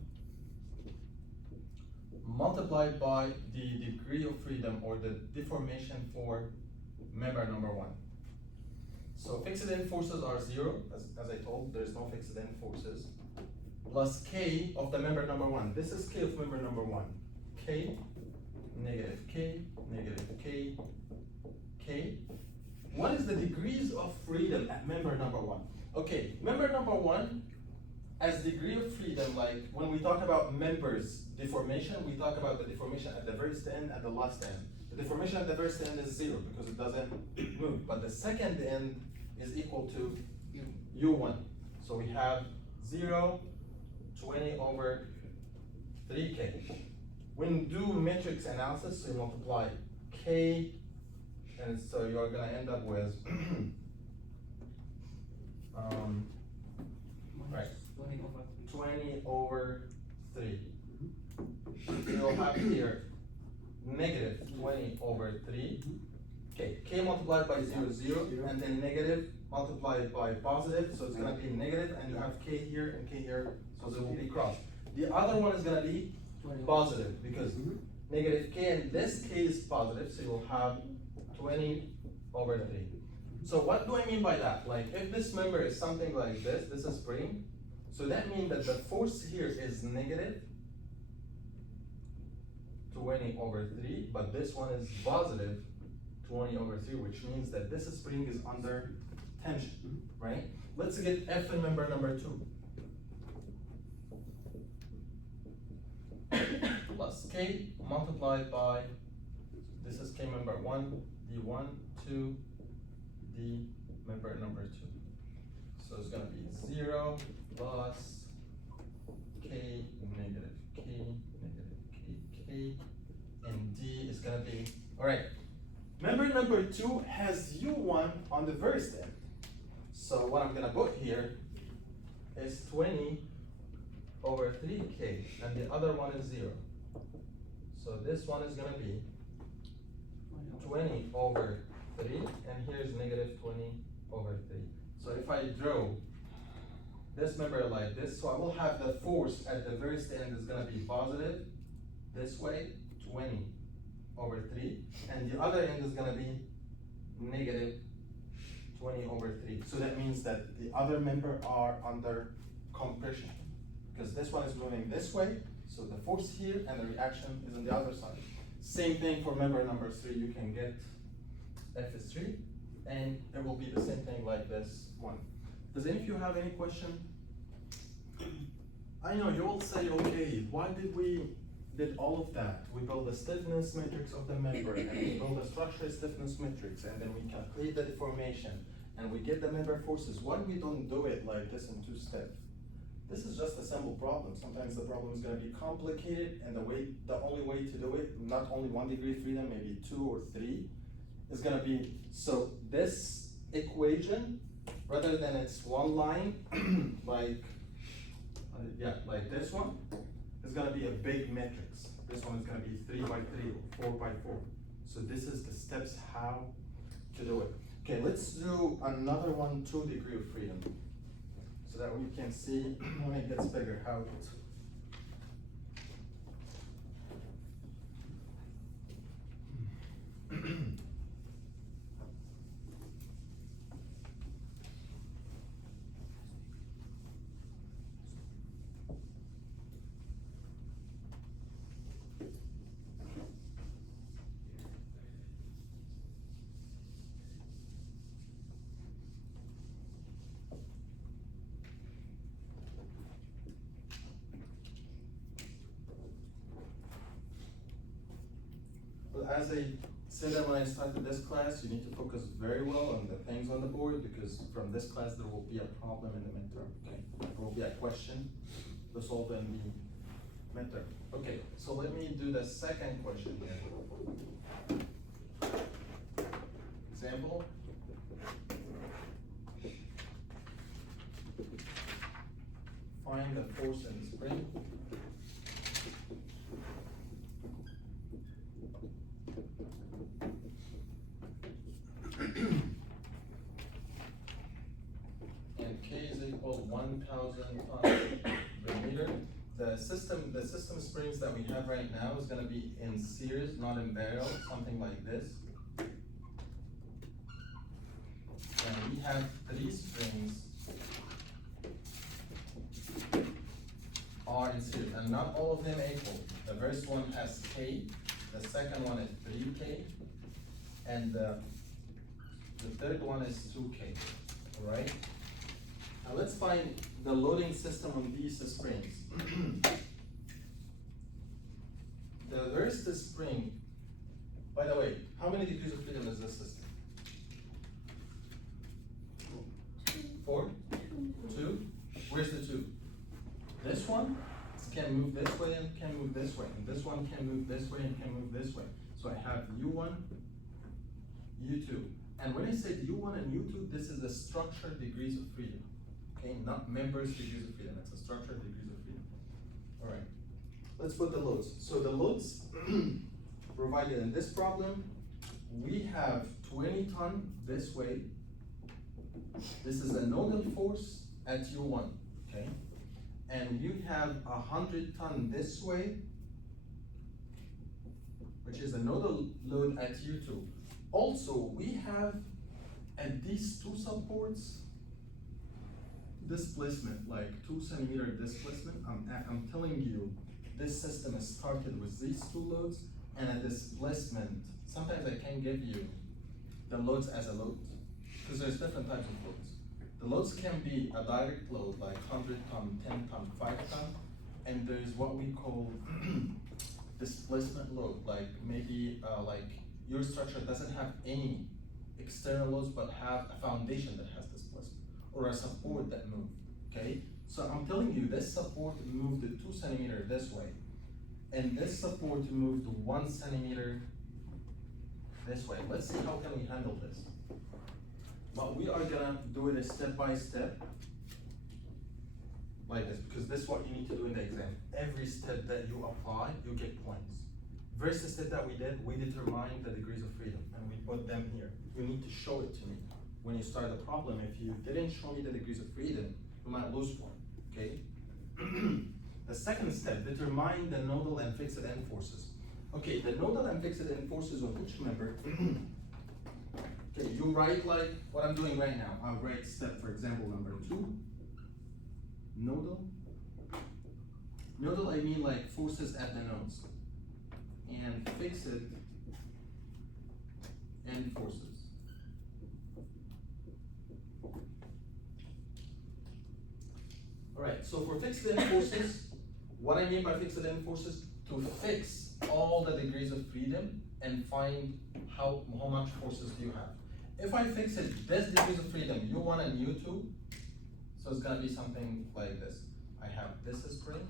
multiplied by the degree of freedom or the deformation for member number 1. So fixed end forces are 0, as I told, there's no fixed end forces, plus K of the member number 1. This is K of member number 1. K, negative K, negative K, K. What is the degrees of freedom at member number 1? Okay, member number 1, as degree of freedom, like when we talk about members deformation, we talk about the deformation at the first end and the last end. The deformation at the first end is 0 because it doesn't move, but the second end is equal to U1. So we have 0, 20 over 3K. When you do matrix analysis, so you multiply K, and so you're gonna end up with right, 20 over 3. You'll have here negative 20 over 3. Okay, K multiplied by 0 is 0, and then negative multiplied by positive, so it's gonna be negative, and you have K here and K here, so they will be crossed. The other one is gonna be positive, because negative K and this K is positive, so you'll have 20 over 3. So what do I mean by that? Like if this member is something like this is spring, so that means that the force here is negative 20 over 3, but this one is positive 20 over 3, which means that this spring is under tension, right? Let's get F in member number 2. Plus K multiplied by, this is K member 1, D1, 2, D member number 2. So it's gonna be 0 plus K, negative K, negative K, K, and D is gonna be, all right. Member number 2 has U1 on the first end. So what I'm gonna put here is 20 over 3K, and the other one is 0. So this one is gonna be 20 over 3, and here's negative 20 over 3. So if I draw this member like this, so I will have the force at the first end is gonna be positive this way, 20 over 3, and the other end is gonna be negative 20 over 3. So that means that the other member are under compression, because this one is moving this way, so the force here and the reaction is on the other side. Same thing for member number 3, you can get F is 3, and it will be the same thing like this one. Does any of you have any question? I know you will say, okay, why did we did all of that? We build the stiffness matrix of the member, and we build a structural stiffness matrix, and then we calculate the deformation, and we get the member forces. Why we don't do it like this in 2 steps? This is just a simple problem. Sometimes the problem is gonna be complicated, and the only way to do it, not only 1 degree of freedom, maybe 2 or 3, is gonna be, so this equation, rather than it's one line, like this one, is gonna be a big matrix. This one is gonna be 3 by 3 or 4 by 4. So this is the steps how to do it. Okay, let's do another one, 2 degree of freedom, so that we can see when it gets bigger how it. As I said when I started this class, you need to focus very well on the things on the board, because from this class there will be a problem in the midterm. Okay, there will be a question to solve in the midterm. Okay, so let me do the second question here. Example. find the force in the spring. And K is equal 1,000 tons per meter. The system springs that we have right now is gonna be in series, not in barrel, something like this. And we have 3 springs are in series, and not all of them equal. The first one has K, the second one is 3K, and the third one is 2K, all right? Now let's find the loading system on these springs. The first spring, by the way, how many degrees of freedom is this system? 4? 2? Where's the 2? This one can move this way and can move this way, and this one can move this way and can move this way. So I have U1, U2. And when I said U1 and U2, this is the structured degrees of freedom. Okay, not members degrees of freedom, it's a structured degrees of freedom. All right, let's put the loads. So the loads provided in this problem, we have 20 ton this way. This is a nodal force at U1, okay? And you have 100 ton this way, which is a nodal load at U2. Also, we have at these 2 supports, displacement, like 2 centimeter displacement. I'm telling you, this system is started with these 2 loads and a displacement. Sometimes I can give you the loads as a load, because there's different types of loads. The loads can be a direct load, like 100 ton, 10 ton, 5 ton, and there's what we call displacement load, like maybe like your structure doesn't have any external loads but have a foundation that has displacement, or a support that moves, okay? So I'm telling you, this support moved 2 centimeter this way, and this support moved 1 centimeter this way. Let's see how can we handle this. Well, we are gonna do it step by step, like this, because this is what you need to do in the exam. Every step that you apply, you get points. First step that we did, we determined the degrees of freedom, and we put them here. You need to show it to me when you start the problem. If you didn't show me the degrees of freedom, you might lose one, okay? The second step, determine the nodal and fixed end forces. Okay, the nodal and fixed end forces on each member. Okay, you write like what I'm doing right now. I'll write step, for example, number 2, nodal. Nodal, I mean like forces at the nodes. And fixed end forces. All right, so for fixed end forces, what I mean by fixed end forces, to fix all the degrees of freedom and find how much forces do you have. If I fix it, this degrees of freedom, U1 and U2, so it's gonna be something like this. I have this spring,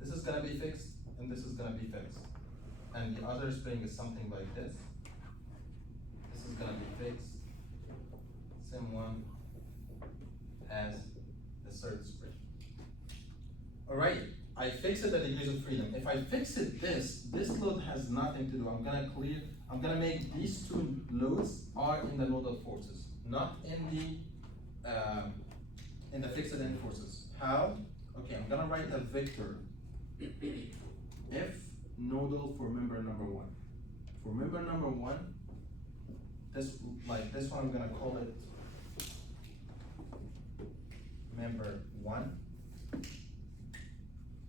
this is gonna be fixed, and this is gonna be fixed. And the other spring is something like this. This is gonna be fixed. Same one as the third spring. All right, I fixed the degrees of freedom. If I fix it this load has nothing to do. I'm gonna make these 2 loads are in the nodal forces, not in the fixed end forces. How? Okay, I'm gonna write a vector. F nodal for member number 1. For member number 1, this one I'm gonna call it member 1.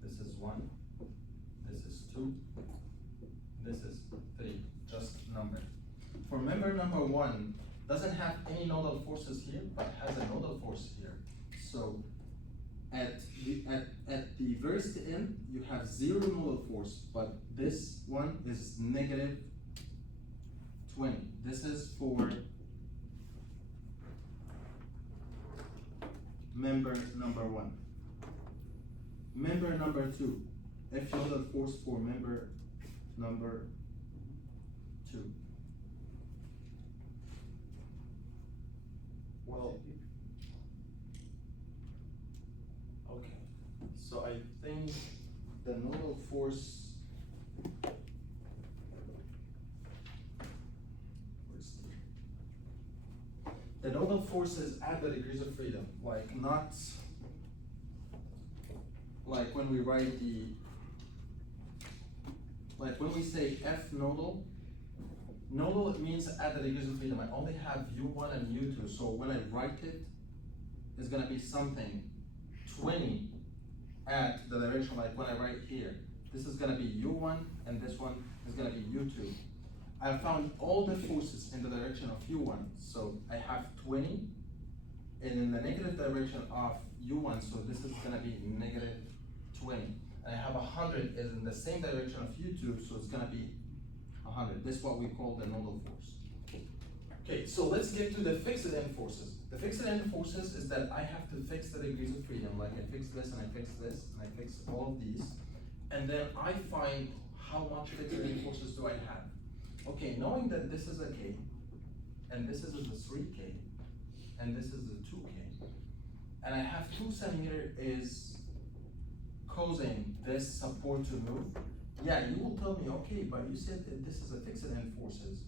This is 1, this is 2, this is 3, just number. For member number 1, doesn't have any nodal forces here, but has a nodal force here. So at the first end, you have 0 nodal force, but this one is negative 20. This is for member number 1. Member number 2, F nodal force for member number 2. Well, okay. So I think the nodal force. The nodal forces at the degrees of freedom, like not like when we write like when we say F nodal, nodal it means at the degrees of freedom. I only have U1 and U2, so when I write it, it's gonna be something 20 at the direction, like when I write here. This is gonna be U1 and this one is gonna be U2. I found all the forces in the direction of U1, so I have 20, and in the negative direction of U1, so this is gonna be negative 20. And I have 100 is in the same direction of U2, so it's gonna be 100. This is what we call the nodal force. Okay, so let's get to the fixed end forces. The fixed end forces is that I have to fix the degrees of freedom, like I fix this and I fix this, and I fix all of these, and then I find how much fixed end forces do I have. Okay, knowing that this is a K, and this is a 3K, and this is a 2K, and I have 2 centimeter is causing this support to move, yeah, you will tell me, okay, but you said that this is a fixed end forces,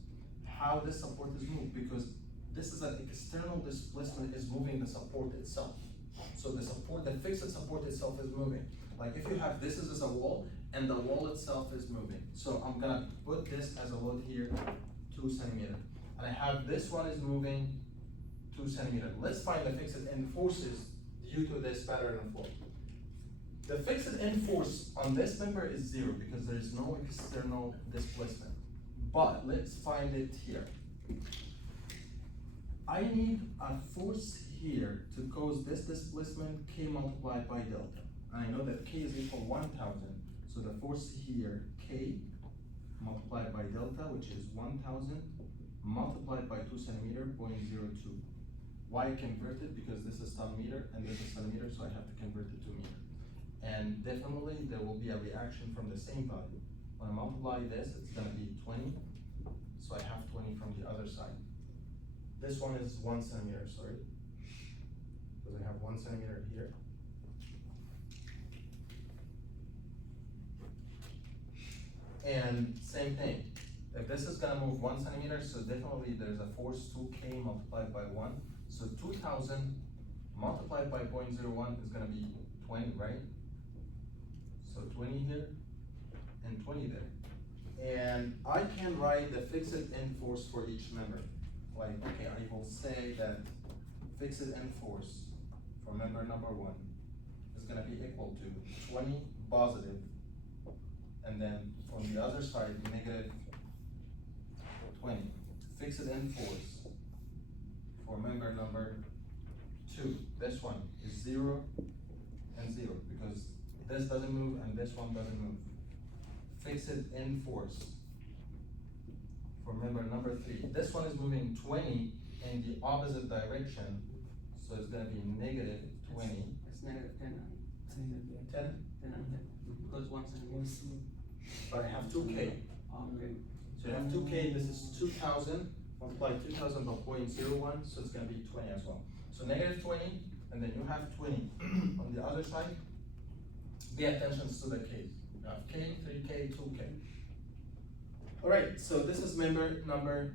how this support is moved, because this is an external displacement is moving the support itself. So the support, the fixed support itself is moving. Like if you have this as a wall, and the wall itself is moving. So I'm gonna put this as a load here, 2 centimeter. And I have this one is moving 2 centimeter. Let's find the fixed end forces due to this pattern of flow. The fixed end force on this member is 0 because there is no external displacement. But let's find it here. I need a force here to cause this displacement K multiplied by delta. And I know that K is equal 1000. So the force here, K multiplied by delta, which is 1000 multiplied by 2 centimeter, 0.02. Why convert it? Because this is centimeter and this is centimeter, so I have to convert it to meter. And definitely there will be a reaction from the same value. When I multiply this, it's gonna be 20. So I have 20 from the other side. This one is 1 centimeter, sorry. Because I have 1 centimeter here. And same thing, if this is gonna move 1 centimeter, so definitely there's a force 2K multiplied by 1. So 2000 multiplied by 0.01 is gonna be 20, right? So 20 here and 20 there. And I can write the fixed end force for each member. Like, okay, I will say that fixed end force for member number 1 is gonna be equal to 20 positive, and then on the other side, negative 20. Fixed end force for member number 2. This one is 0 and 0 because this doesn't move and this one doesn't move. Fixed end force for member number 3. This one is moving 20 in the opposite direction, so it's gonna be negative 20. It's negative 10. 10? 10 because 1 centimeter. But I have 2K. Okay. So you have 2K, this is 2000, multiply 2000 by 0.01, so it's gonna be 20 as well. So negative 20, and then you have 20 on the other side. Pay attention to the K's. You have K, 3K, 2K. All right, so this is member number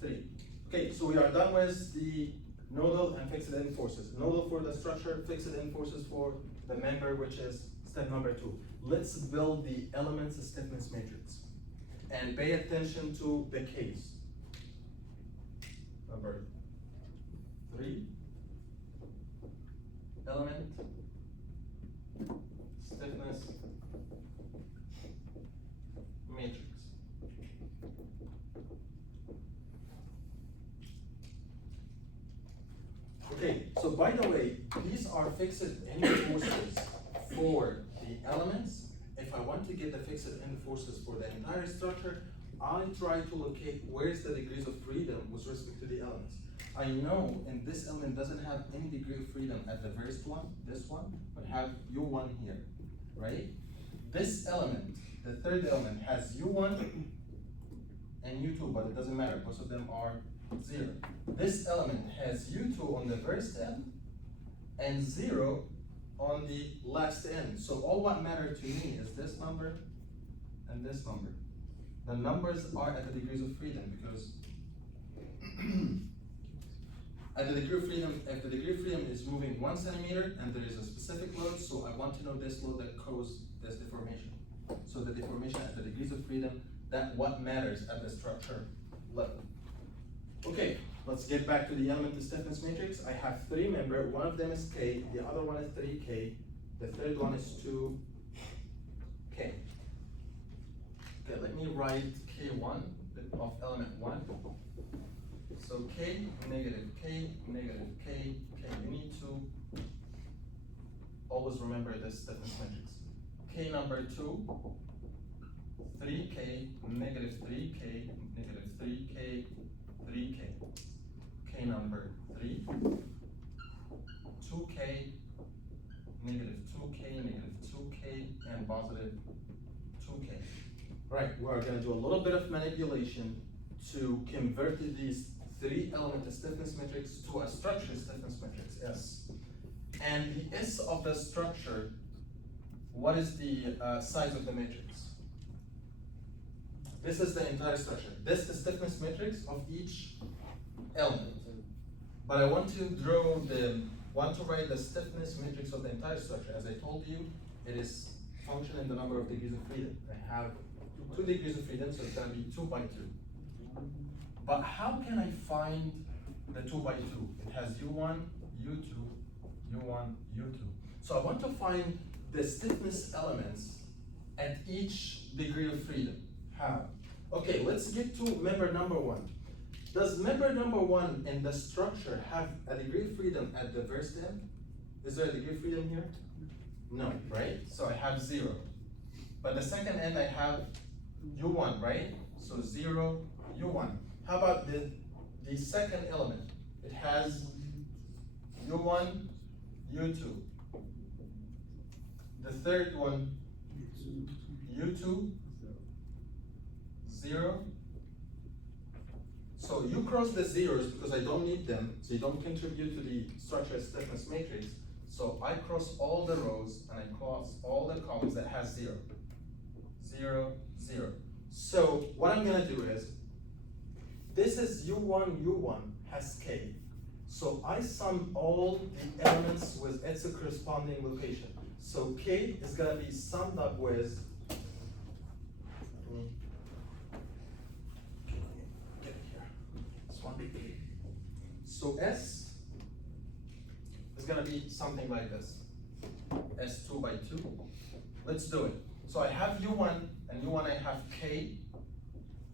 3. Okay, so we are done with the nodal and fixed end forces. Nodal for the structure, fixed end forces for the member, which is step number 2. Let's build the elements stiffness matrix and pay attention to the case. Number 3, element stiffness matrix. Okay, so by the way, these are fixed end forces for the elements. If I want to get the fixed end forces for the entire structure, I try to locate where's the degrees of freedom with respect to the elements. I know, and this element doesn't have any degree of freedom at the first one, this one, but have U1 here, right? This element, the third element, has U1 and U2, but it doesn't matter, both of them are 0. This element has U2 on the first end and 0 on the last end. So all what matter to me is this number and this number. The numbers are at the degrees of freedom because at the degree of freedom, if the degree of freedom is moving 1 centimeter and there is a specific load, so I want to know this load that caused this deformation. So the deformation at the degrees of freedom, that what matters at the structure level. Okay, let's get back to the element stiffness matrix. I have 3 members, one of them is K, the other one is 3K, the third one is 2K. Okay, let me write K1 of element 1. So K, negative K, negative K, K. You need to always remember this stiffness matrix. K number 2, 3K, negative 3K, negative 3K, 3K. K number 3, 2K, negative 2K, negative 2K, and positive 2K. Right, we're gonna do a little bit of manipulation to convert these 3 element stiffness matrix to a structure stiffness matrix, S. And the S of the structure, what is the size of the matrix? This is the entire structure. This is the stiffness matrix of each element. But I want to write the stiffness matrix of the entire structure. As I told you, it is function in the number of degrees of freedom. I have 2 degrees of freedom, so it's gonna be 2 by 2. But how can I find the 2 by 2? It has U1, U2, U1, U2. So I want to find the stiffness elements at each degree of freedom. How? Okay, let's get to member number 1. Does member number 1 in the structure have a degree of freedom at the first end? Is there a degree of freedom here? No, right? So I have 0. But the second end I have U1, right? So 0, U1. How about the second element? It has U1, U2. The third one, U2, 0. So you cross the zeros because I don't need them, so you don't contribute to the structure stiffness matrix. So I cross all the rows and I cross all the columns that has 0. 0, 0. So what I'm gonna do is, this is U1, U1 has K. So I sum all the elements with its corresponding location. So K is gonna be summed up with, get it here, this one. So S is gonna be something like this, S2 by 2. Let's do it. So I have U1, and U1 I have K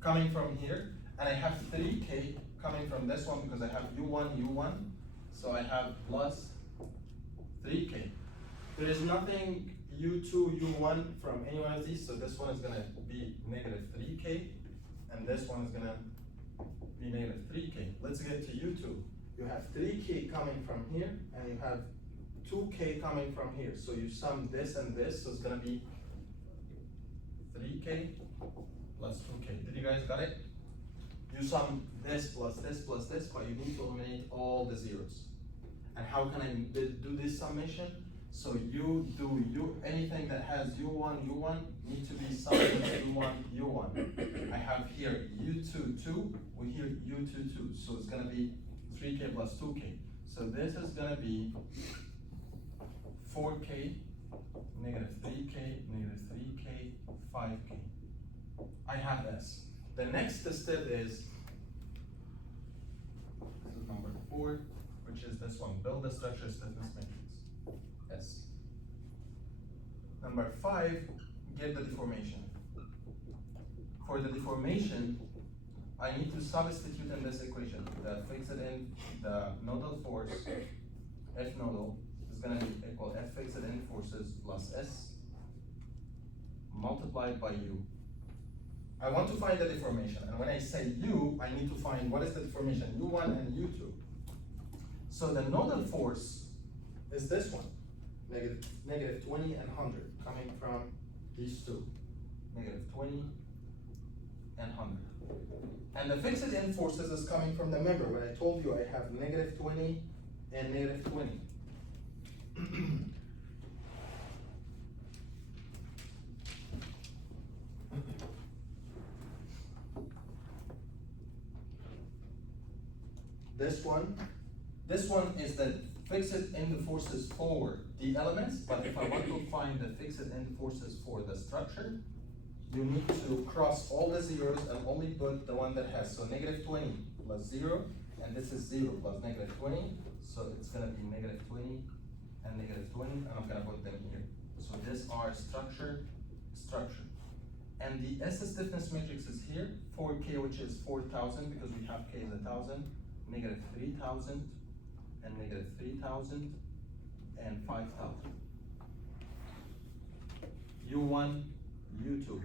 coming from here, and I have 3K coming from this one because I have U1, U1. So I have plus 3K. There is nothing U2, U1 from any one of these, so this one is gonna be negative 3K, and this one is gonna be negative 3K. Let's get to U2. You have 3K coming from here, and you have 2K coming from here. So you sum this and this, so it's gonna be 3K plus 2K. Did you guys got it? You sum this plus this plus this, but you need to eliminate all the zeros. And how can I do this summation? So you do anything that has U1, U1 need to be summed with U1, U1. I have here U2, 2, we here U2, 2. So it's gonna be 3K plus 2K. So this is gonna be 4K, negative 3K, negative 3K, 5K. I have this. The next step is, this is number 4, which is this one, build the structure stiffness matrix, S. Number 5, get the deformation. For the deformation, I need to substitute in this equation, the fixed in, the nodal force, F nodal, is gonna be equal F fixed in forces plus S multiplied by U. I want to find the deformation, and when I say U, I need to find what is the deformation, U1 and U2. So the nodal force is this one, negative 20 and 100, coming from these two, negative 20 and 100. And the fixed end forces is coming from the member, when I told you I have negative 20 and negative 20. This one is the fixed end forces for the elements, but if I want to find the fixed end forces for the structure, you need to cross all the zeros and only put the one that has, so -20 plus 0, and this is 0 plus -20, so it's gonna be -20 and -20, and I'm gonna put them here. So these are structure. And the S stiffness matrix is here, 4K, which is 4,000, because we have K is 1,000, -3,000, and -3,000, and 5,000. U1, U2.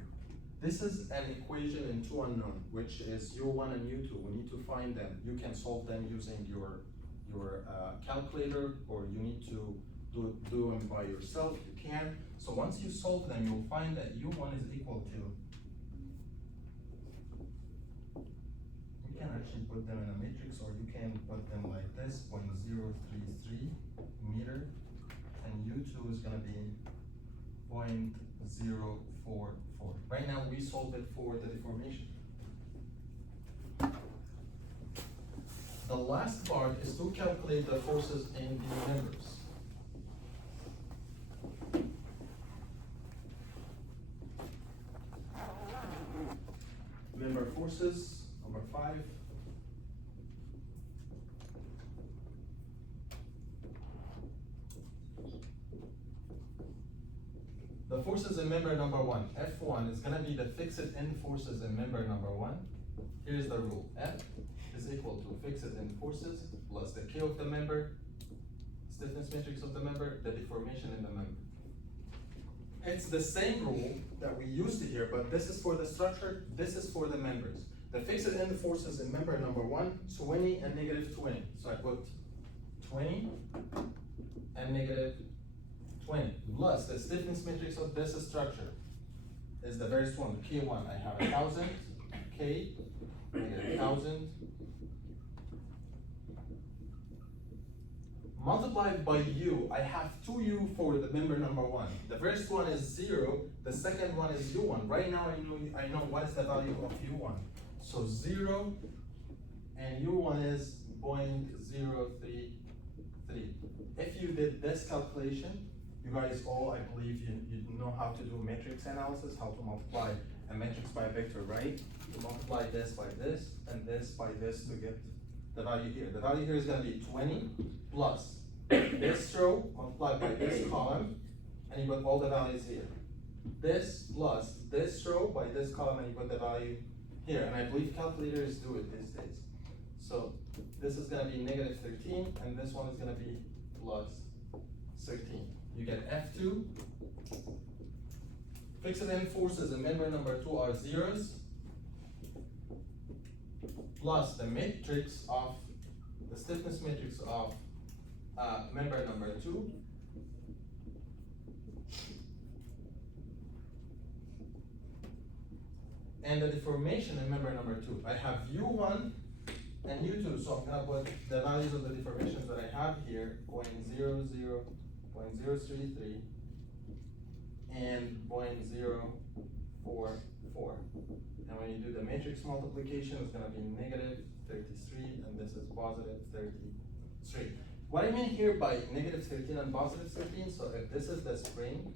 This is an equation in two unknown, which is U1 and U2. We need to find them. You can solve them using your calculator, or you need to do them by yourself. You can. So once you solve them, you'll find that U1 is equal to. You can actually put them in a matrix, or you can put them like this: 0.033 meter, and U2 is gonna be 0.044. Right now, we solved it for the deformation. The last part is to calculate the forces in the members. Member forces, number 5. The forces in member number 1, F1, is gonna be the fixed end forces in member number 1. Here's the rule: F is equal to fixed end forces plus the K of the member, stiffness matrix of the member, the deformation in the member. It's the same rule that we used here, but this is for the structure, this is for the members. The fixed end forces in member number 1, 20 and -20. So I put 20 and -20 plus the stiffness matrix of this structure is the first one, K1. I have 1,000, K, -1,000, multiplied by U. I have 2U for the member number 1. The first one is 0, the second one is U1. Right now I know what is the value of U1. So 0 and U1 is 0.033. If you did this calculation, you guys all, I believe, you know how to do matrix analysis, how to multiply a matrix by a vector, right? You multiply this by this and this by this to get the value here. The value here is gonna be 20 plus this row multiplied by this column, and you put all the values here. This plus this row by this column, and you put the value here. And I believe calculators do it these days. So this is gonna be -13, and this one is gonna be plus 13. You get F2. Fixed end forces in member number 2 are zeros, plus the matrix of the stiffness matrix of member number 2, and the deformation in member number 2. I have U1 and U2, so I'm gonna put the values of the deformations that I have here: 0.00, 0.033, and 0.044. And when you do the matrix multiplication, it's gonna be -33, and this is +33. What I mean here by -13 and +13, so if this is the spring,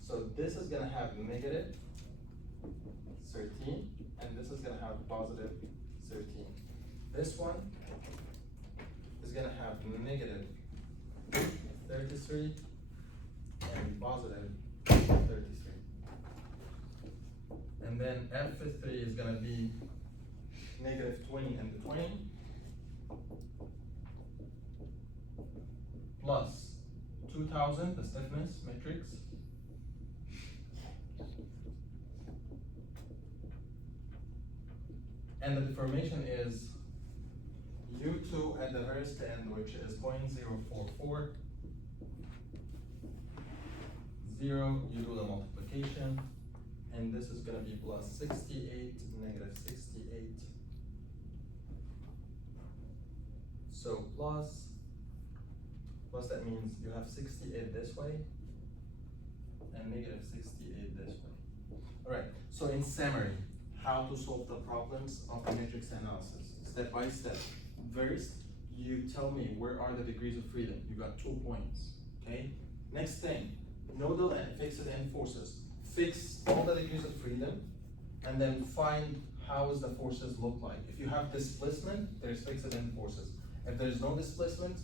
so this is gonna have -13, and this is gonna have +13. This one is gonna have -33 and +33. And then F3 is gonna be -20 and 20. Plus 2,000, the stiffness matrix. And the deformation is U2 at the very end, which is 0.044. 0, you do the multiplication, and this is gonna be plus 68, -68. So plus that means you have 68 this way and -68 this way. All right, so in summary, how to solve the problems of the matrix analysis, step by step. First, you tell me where are the degrees of freedom. You got 2 points, okay? Next thing, nodal and fixed end forces. Fix all the degrees of freedom, and then find how does the forces look like. If you have displacement, there's fixed end forces. If there's no displacement,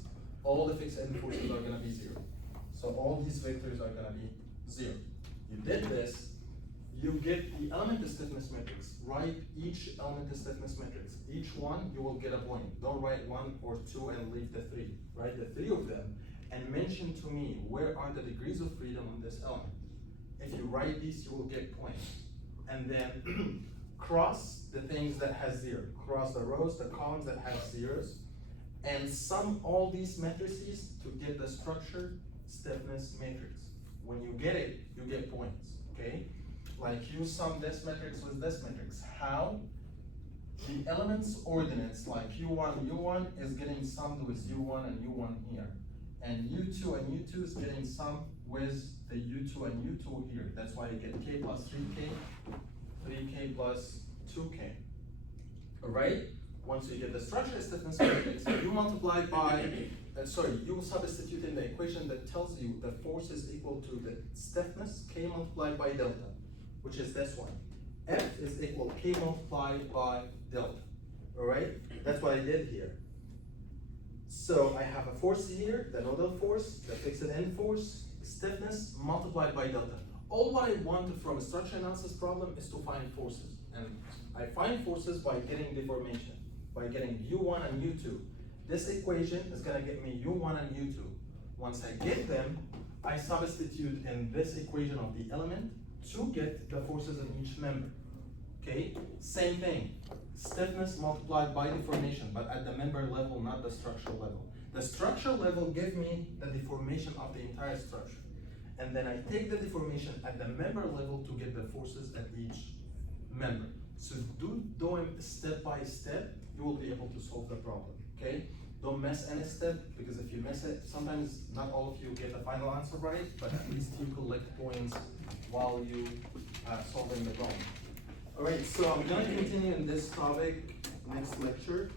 all the fixed end forces are gonna be 0. So all these vectors are gonna be 0. You did this, you get the element stiffness matrix. Write each element stiffness matrix. Each one, you will get a point. Don't write 1 or 2 and leave the 3. Write the 3 of them and mention to me where are the degrees of freedom on this element. If you write these, you will get points. And then cross the things that has 0. Cross the rows, the columns that have zeros, and sum all these matrices to get the structure stiffness matrix. When you get it, you get points, okay? Like you sum this matrix with this matrix. How? The elements ordinates like U1 is getting summed with U1 and U1 here. And U2 and U2 is getting summed with the U2 and U2 here. That's why you get K plus 3K, 3K plus 2K. Alright? Once you get the structure stiffness matrix, you multiply by, you substitute in the equation that tells you the force is equal to the stiffness, K multiplied by delta, which is this one. F is equal K multiplied by delta. Alright? That's what I did here. So I have a force here, the nodal force, the fixed end force, stiffness multiplied by delta. All what I want from a structure analysis problem is to find forces. And I find forces by getting deformation, by getting U1 and U2. This equation is gonna get me U1 and U2. Once I get them, I substitute in this equation of the element to get the forces in each member. Okay, same thing. Stiffness multiplied by deformation, but at the member level, not the structural level. The structural level gives me the deformation of the entire structure. And then I take the deformation at the member level to get the forces at each member. So do them step by step, you will be able to solve the problem, okay? Don't mess any step, because if you mess it, sometimes not all of you get the final answer right, but at least you collect points while you are solving the problem. All right, so I'm gonna continue in this topic next lecture.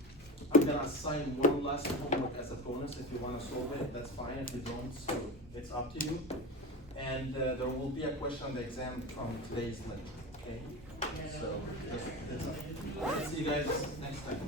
I'm gonna assign one last homework as a bonus. If you wanna solve it, that's fine. If you don't, so it's up to you. And there will be a question on the exam from today's lecture, okay? So, that's it. I'll see you guys next time.